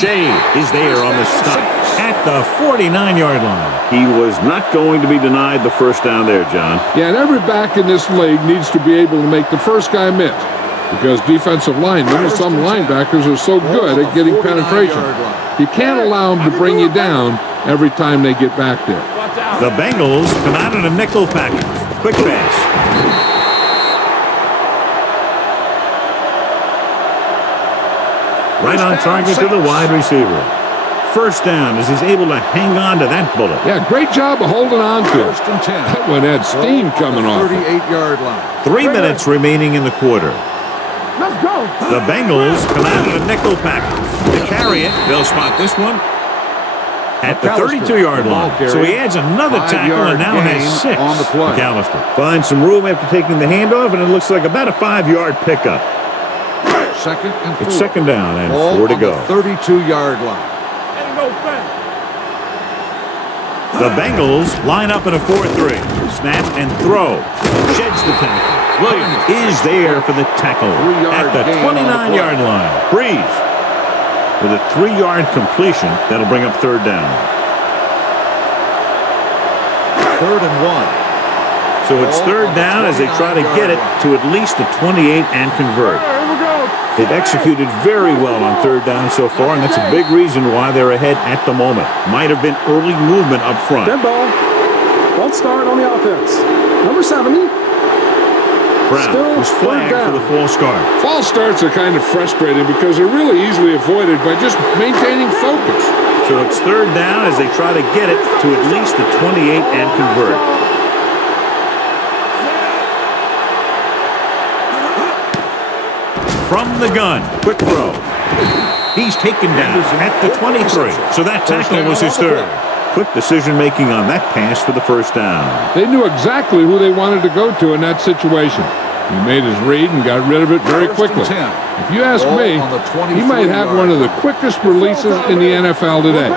Shea is there on the stop at at the 49-yard line. He was not going to be denied the first down there, John. Yeah, and every back in this league needs to be able to make the first guy miss, because defensive linemen and some linebackers are so good at getting penetration. You can't allow them to bring you down every time they get back there. The Bengals come out in a nickel package. Quick pass. Right on target to the wide receiver. First down as he's able to hang on to that bullet. Yeah, great job of holding on to it. First and 10. That one had steam coming off. 38-yard line. 3 minutes remaining in the quarter. Let's go. The Bengals come out in a nickel package. To carry it, they'll spot this one at the 32-yard line. So he adds another tackle and now has 6 on the play. McAllister finds some room after taking the handoff, and it looks like about a 5-yard pickup. Second and 4. It's second down and Ball 4 to on go. the 32-yard line. The Bengals line up in a 4-3. Snap and throw. Sheds the tackle. Williams is there for the tackle at the 29-yard line. Breeze with a 3-yard completion. That'll bring up third down. Third and 1. So it's third down as they try to get it to at least the 28 and convert. Here we go. They've executed very well on third down so far, and that's a big reason why they're ahead at the moment. Might have been early movement up front. Dead ball. False start on the offense. Number 70. Brown was flagged for the false start. False starts are kind of frustrating because they're really easily avoided by just maintaining focus. So it's third down as they try to get it to at least the 28 and convert. From the gun, quick throw. He's taken down at the 23. So that tackle was his third. Quick decision-making on that pass for the first down. They knew exactly who they wanted to go to in that situation. He made his read and got rid of it very quickly. If you ask me, he might have one of the quickest releases in the NFL today.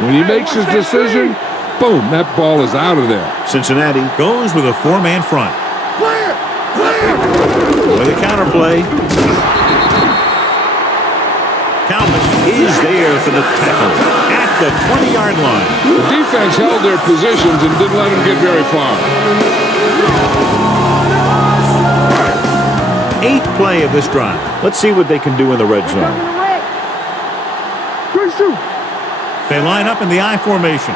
When he makes his decision, boom, that ball is out of there. Cincinnati goes with a 4-man front. With a counterplay. Calvin is there for the tackle at the 20-yard line. The defense held their positions and didn't let them get very far. 8th play of this drive. Let's see what they can do in the red zone. Good shoot. They line up in the I formation.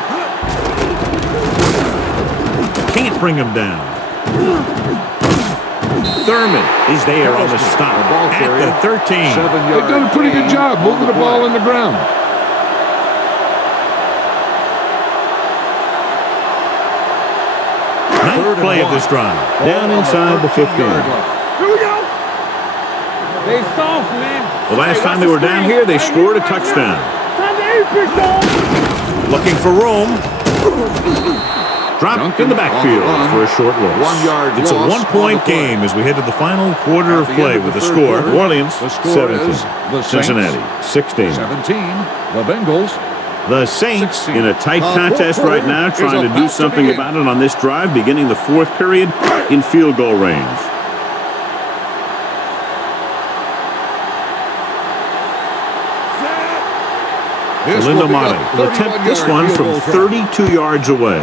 Can't bring them down. Thurman is there on the stop at the 13. They've done a pretty good job moving the ball in the ground. Ninth play of this drive. Down inside the 15. Here we go. They soft, man. The last time they were down here, they scored a touchdown. Time to aim, big dog. Looking for room. Drop in the backfield for a short loss. It's a 1-point game as we head to the final quarter of play with the score. New Orleans 17. Cincinnati 16. 17. The Bengals. The Saints in a tight contest right now, trying to do something about it on this drive, beginning the fourth period in field goal range. Lindo Mate will attempt this one from 32 yards away.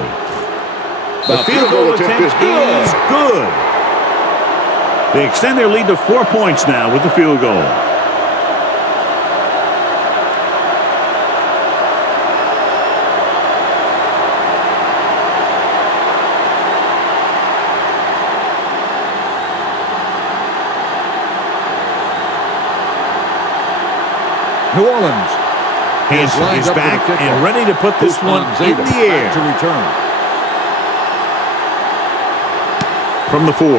The field goal attempt is good. They extend their lead to 4 points now with the field goal. New Orleans. Hanson is back and ready to put this one in the air. To return. From the 4.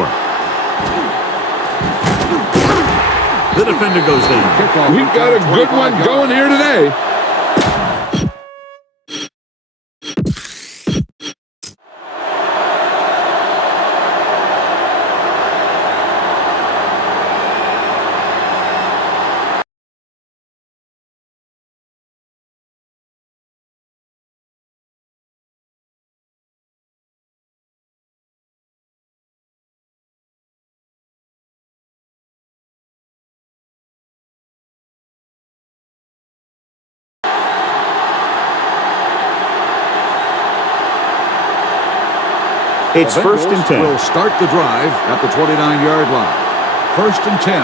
The defender goes down. We've got a good one going here today. It's The 1st and Bengals 10. will start the drive at the 29-yard line. 1st and 10.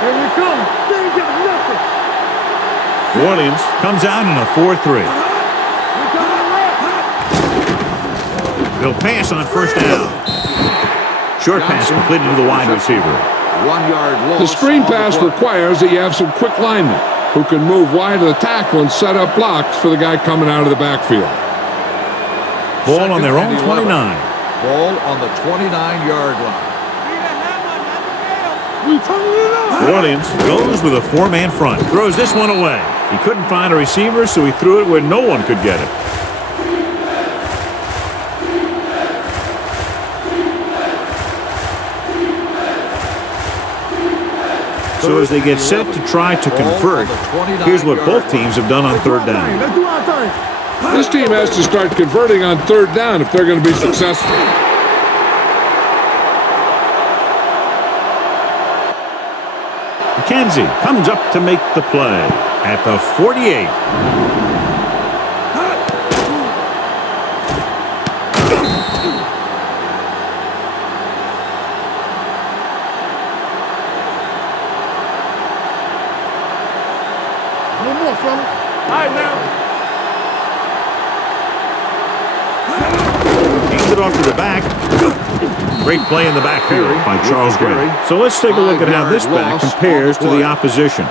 Here we come. They ain't got nothing. New Orleans comes out in a 4-3. We coming around. They'll pass on 1st down. Short pass completed to the wide receiver. 1-yard loss. The screen on the pass play. requires that you have some quick linemen who can move wide of the tackle and set up blocks for the guy coming out of the backfield. Ball on their own 2nd and 29. 11. Ball on the 29-yard line. We turning it up. New Orleans goes with a 4-man front. Throws this one away. He couldn't find a receiver, so he threw it where no one could get it. So as they get set to try to convert, here's what both teams have done on 3rd down. Let's do our thing. This team has to start converting on 3rd down if they're going to be successful. McKenzie comes up to make the play at the 48. No more from it. All right, now. Hands it off to the back. Great play in the backfield by Charles Gray. So let's take a look at how this back compares to the opposition.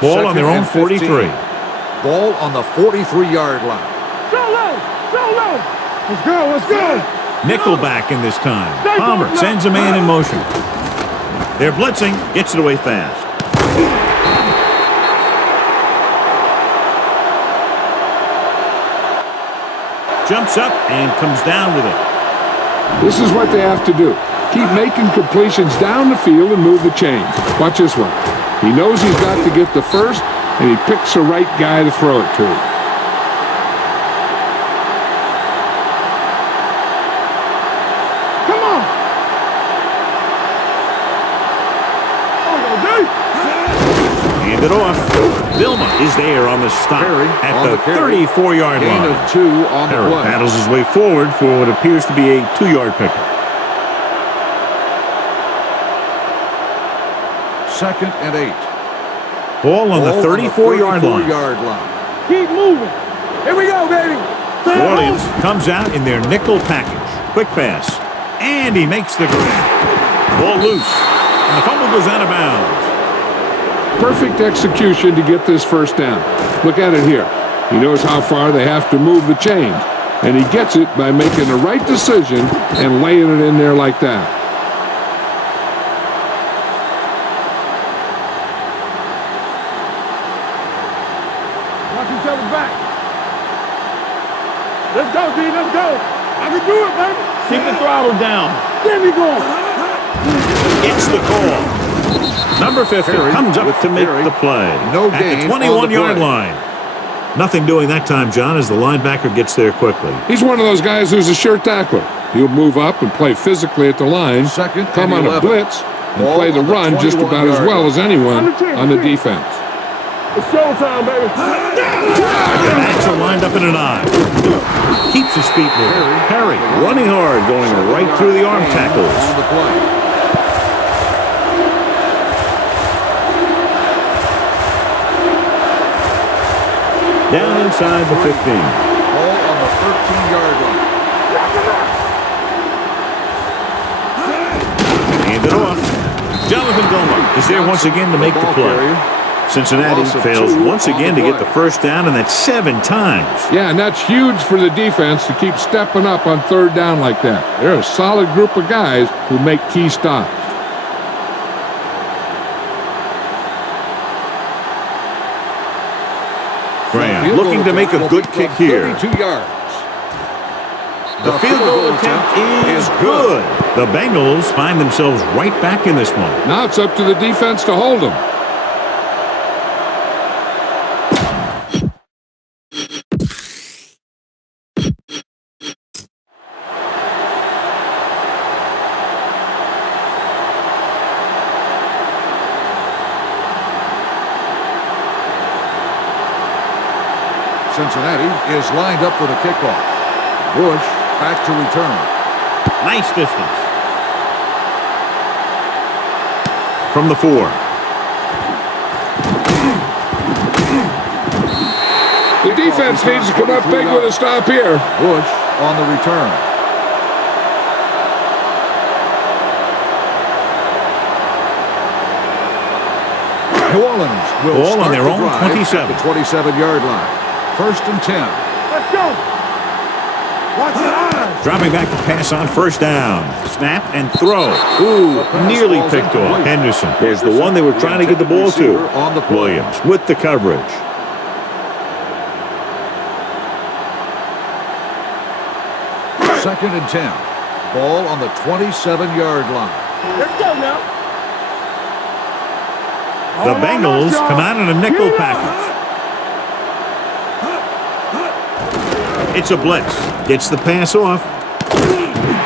Ball on their own 43. Ball on the 43-yard line. So low. So low. Let's go. Let's go. Nickelback in this time. Palmer sends a man in motion. They're blitzing. Gets it away fast. Jumps up and comes down with it. This is what they have to do. Keep making completions down the field and move the chains. Watch this one. He knows he's got to get the first, and he picks the right guy to throw it to. Come on. Hand it off. Vilma is there on the stop Perry at on the the carry. 34-yard Gain line. of 2 on the Perry play. paddles his way forward for what appears to be a 2-yard pickup. 2nd and 8. Ball on the 34-yard line. Keep moving. Here we go, baby. New Orleans comes out in their nickel package. Quick pass. And he makes the grab. Ball loose. And the fumble goes out of bounds. Perfect execution to get this 1st down. Look at it here. He knows how far they have to move the chains, and he gets it by making the right decision and laying it in there like that. Watch each other back. Let's go, D. Let's go. I can do it, baby. Keep the throttle down. Get me going. Gets the call. Number 50 comes up to make the play No at gain the 21-yard on the play. line. Nothing doing that time, John, as the linebacker gets there quickly. He's one of those guys who's a sure tackler. He'll move up and play physically at the line, 2nd come and on a 11. blitz, and Ball play the on the run just about as 21-yard well line. as anyone on the defense. It's showtime, baby. The backs are lined up in an eye. Keeps his feet moving. Perry running hard, going right through the arm tackles. On the play. Down inside the 15. Ball on the 13-yard line. Hand it off. Jonathan Vilma is there once again to make the play. Cincinnati Loss of fails 2 once on again the to get play. the 1st down, and that's 7 times. Yeah, and that's huge for the defense to keep stepping up on 3rd down like that. They're a solid group of guys who make key stops. Graham looking to make a good kick here. 32 yards. The field goal attempt is good. The Bengals find themselves right back in this one. Now it's up to the defense to hold them. Cincinnati is lined up for the kickoff. Bush back to return. Nice distance. From the 4. The defense needs to come up big with a stop here. Bush on the return. New Orleans will Ball start on their the own drive 27. at the 27-yard line. 1st and 10. Let's go. Watch your eyes. Dropping back to pass on 1st down. Snap and throw. Ooh, nearly picked off. Henderson is the one they were trying to get the ball to. On the play. Williams with the coverage. 2nd and 10. Ball on the 27-yard line. Let's go now. The Bengals come out in a nickel package. It's a blitz. Gets the pass off.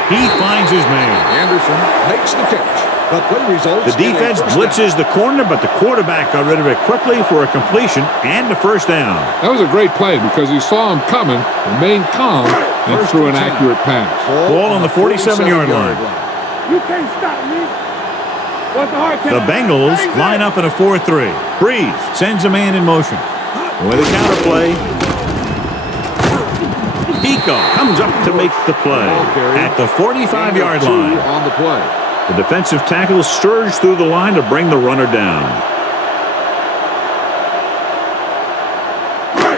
He finds his man. Anderson makes the catch. The play results. The defense blitzes the corner, but the quarterback got rid of it quickly for a completion and a 1st down. That was a great play because he saw him coming, remained calm, and threw an accurate pass. Ball on the 47-yard line. You can't stop me. The Bengals line up in a 4-3. Breeze sends a man in motion. With a counter play. Pico comes up to make the play at the 45-yard line. On the play. The defensive tackle surged through the line to bring the runner down.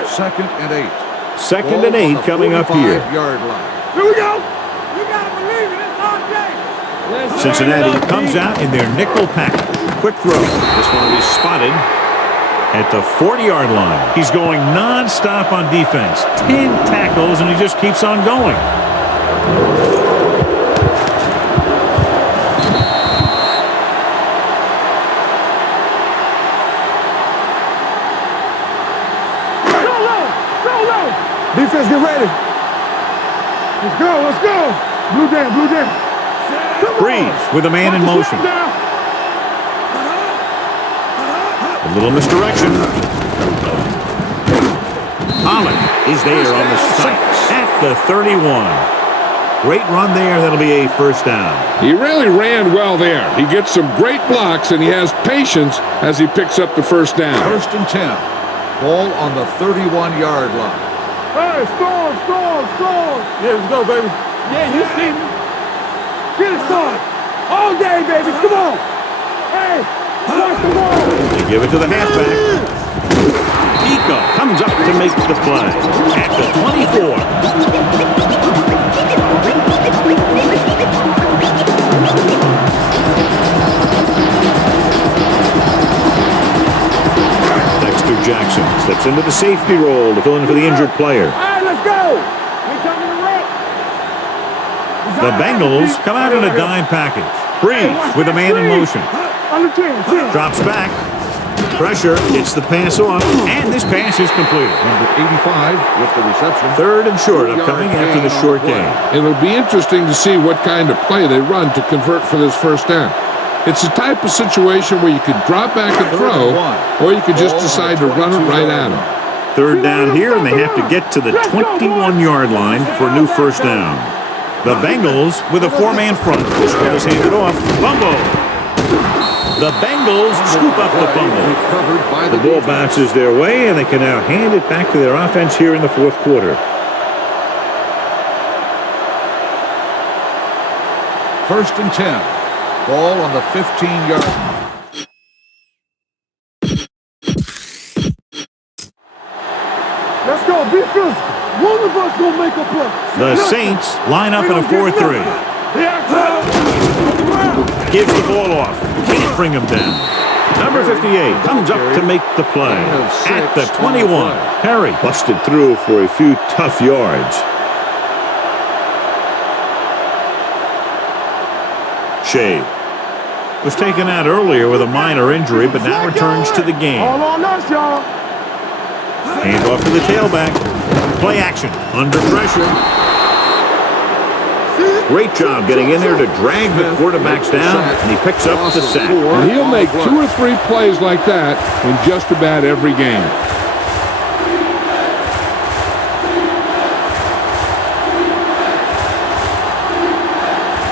2nd and 8. 2nd and 8 coming up here. 45-yard line. Here we go. You gotta believe it. It's our day. Cincinnati comes out in their nickel package. Quick throw. This one will be spotted at the 40-yard line. He's going non-stop on defense. 10 tackles, and he just keeps on going. Defense, get ready. Let's go, let's go. Blue down, blue down. Breeze with a man in motion. A little misdirection. Holland is there on the sight at the 31. Great run there. That'll be a 1st down. He really ran well there. He gets some great blocks, and he has patience as he picks up the 1st down. 1st and 10. Ball on the 31-yard line. Hey, storm. Yeah, let's go, baby. Yeah, you see me. Get it started. All day, baby. Come on. Hey, watch the ball. They give it to the halfback. Pico comes up to make the play at the 24. Jackson steps into the safety role to fill in for the injured player. All right, let's go. We coming to wreck. The Bengals come out in a dime package. Breeze with a man in motion. Drops back. Pressure gets the pass off, and this pass is completed. Number 85 with the reception. 3rd and short upcoming after the short game. It'll be interesting to see what kind of play they run to convert for this 1st down. It's the type of situation where you could drop back and throw, or you could just decide to run it right at him. 3rd down here, and they have to get to the 21-yard line for a new 1st down. The Bengals with a 4-man front. This one is handed off. Fumble. The Bengals scoop up the fumble. The ball bounces their way, and they can now hand it back to their offense here in the 4th quarter. 1st and 10. Ball on the 15-yard line. Let's go. Be physical. One of us gonna make a play. The Saints line up in a 4-3. Gives the ball off. Can't bring him down. Number 58 comes up to make the play at the 21. Harry busted through for a few tough yards. Shea was taken out earlier with a minor injury, but now returns to the game. All on us, y'all. Hand off to the tailback. Play action. Under pressure. Great job getting in there to drag the quarterbacks down, and he picks up the sack. And he'll make 2 or 3 plays like that in just about every game.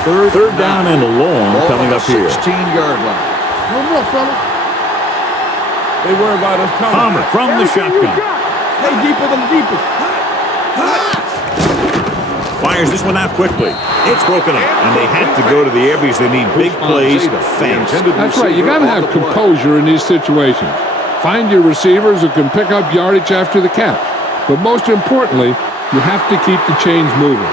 Third down and long coming up here. 16-yard line. No more, fella. They worry about us coming. Palmer from the shotgun. Stay deeper than the deepest. Fires this one out quickly. It's broken up, and they have to go to the air because they need big plays fast. That's right. You got to have composure in these situations. Find your receivers who can pick up yardage after the catch. But most importantly, you have to keep the chains moving.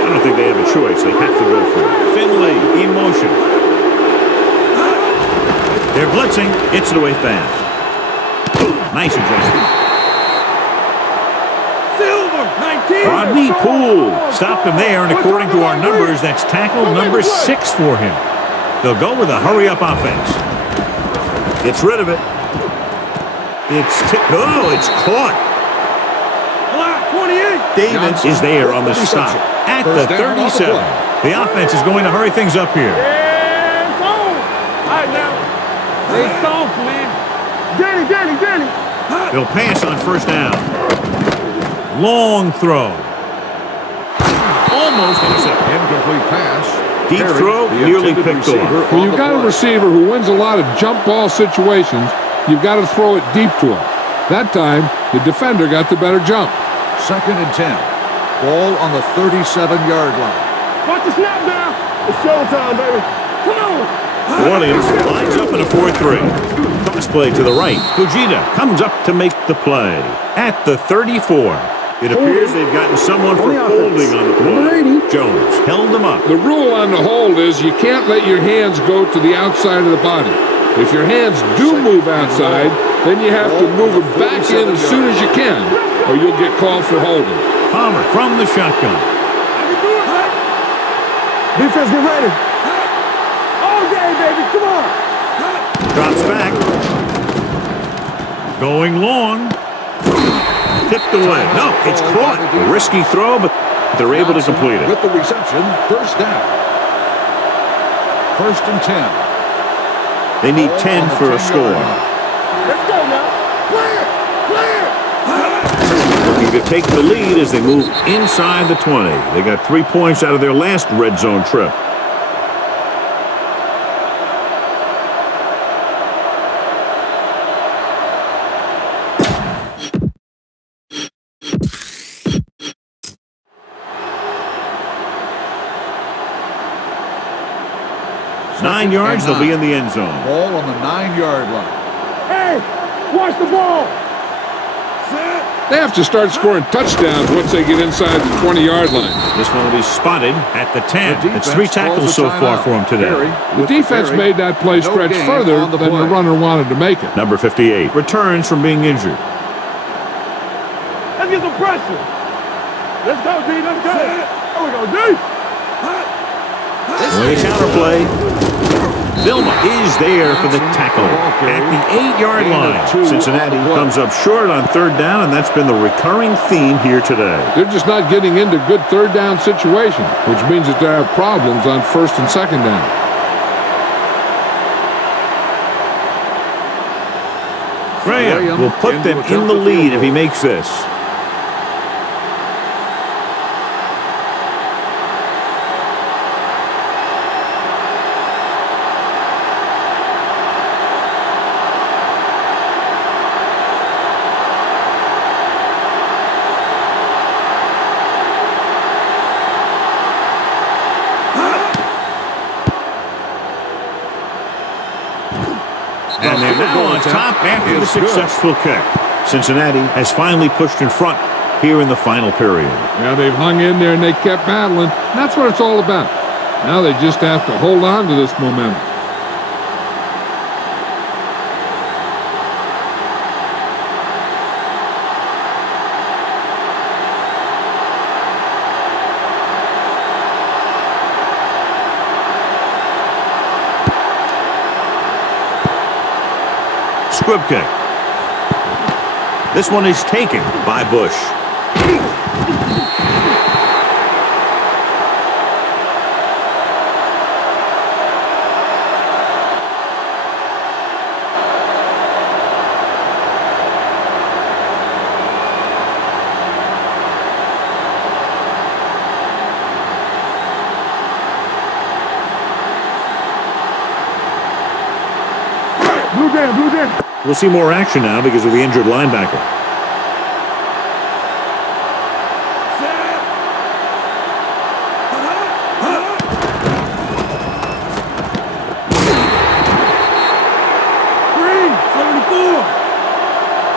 I don't think they have a choice. They have to go for it. Finley, in motion. They're blitzing. Gets it away fast. Nice adjustment. Silver, 19. Rodney Poole stopped him there, and according to our numbers, that's tackle number 6 for him. They'll go with a hurry-up offense. Gets rid of it. It's caught. 28. Davis is there on the stop at the 37. The offense is going to hurry things up here. Yeah, it's on. All right, now. They soft, man. Danny. They'll pass on first down. Long throw. Almost intercepted. Incomplete pass. Deep throw, nearly picked off. When you've got a receiver who wins a lot of jump ball situations, you've got to throw it deep to him. That time, the defender got the better jump. 2nd and 10. Ball on the 37-yard line. Watch the snap now. It's showtime, baby. Come on. New Orleans lines up in a 4-3. Cross play to the right. Fujita comes up to make the play at the 34. It appears they've gotten someone for holding on the play. Jones held them up. The rule on the hold is you can't let your hands go to the outside of the body. If your hands do move outside, then you have to move them back in as soon as you can, or you'll get called for holding. Palmer from the shotgun. Defense, get ready. All day, baby. Come on. Drops back. Going long. Tipped away. No, it's caught. A risky throw, but they're able to complete it. With the reception, first down. 1st and 10. They need 10 for a score. Let's go now. Clear. Looking to take the lead as they move inside the 20. They got 3 points out of their last red zone trip. Nine yards, they'll be in the end zone. Ball on the 9-yard line. Hey, watch the ball. They have to start scoring touchdowns once they get inside the 20-yard line. This one will be spotted at the 10. It's 3 tackles so far for him today. The defense made that play stretch further than the runner wanted to make it. Number 58 returns from being injured. Let's get some pressure. Let's go, D. Let's go. There we go, D. The counterplay. Vilma is there for the tackle at the 8-yard line. Cincinnati comes up short on 3rd down, and that's been the recurring theme here today. They're just not getting into good 3rd down situations, which means that they have problems on 1st and 2nd down. Graham will put them in the lead if he makes this. And they're now on top after the successful kick. Cincinnati has finally pushed in front here in the final period. Yeah, they've hung in there and they kept battling. That's what it's all about. Now they just have to hold on to this momentum. Squib kick. This one is taken by Bush. Blue jam, blue jam. We'll see more action now because of the injured linebacker. Green, 74.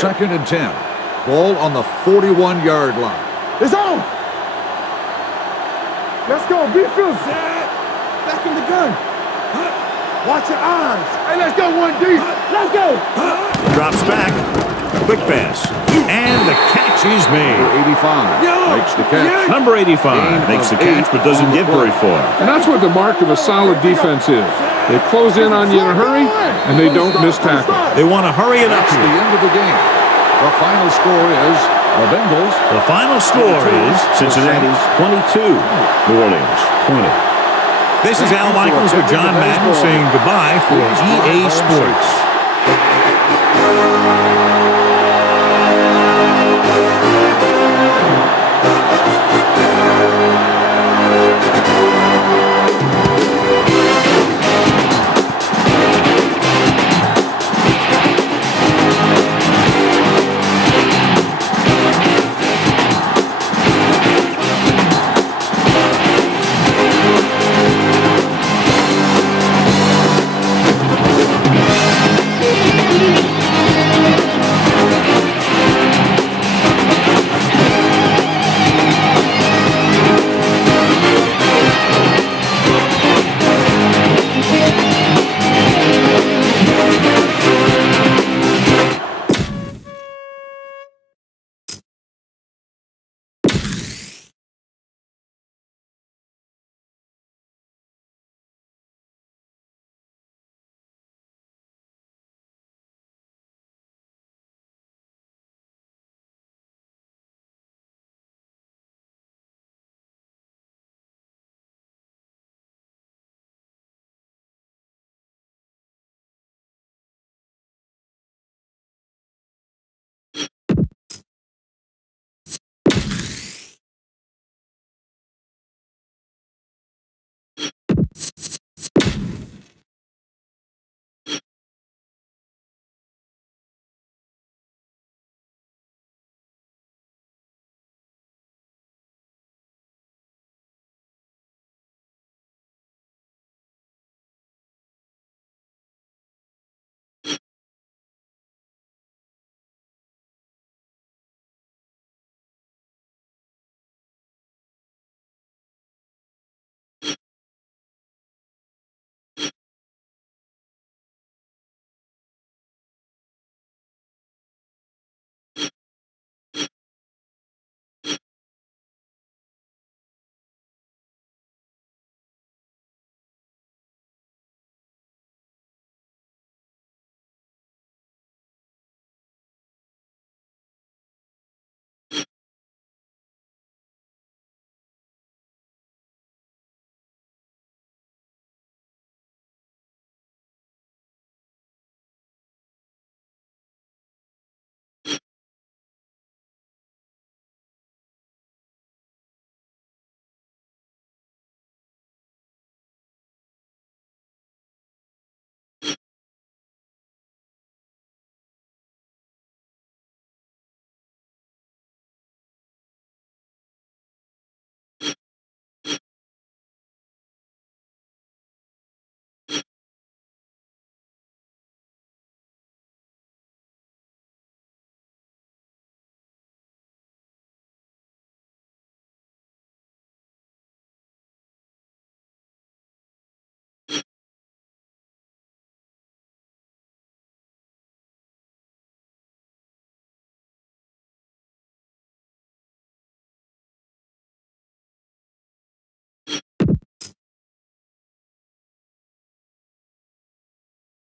Second and 10. Ball on the 41-yard line. It's on. Let's go. Be fierce. Back in the gun. Watch your eyes. Hey, let's go, 1D. Let's go. Drops back. Quick pass. And the catch is made. Number 85 makes the catch. Number 85 makes the catch but doesn't get very far. And that's what the mark of a solid defense is. They close in on you in a hurry, and they don't miss tackle. They want to hurry it up That's the here. end of the game. The final score is the Bengals. The final score is Cincinnati's 22, New Orleans 20. This is Al Michaels with John Madden saying goodbye for EA Sports.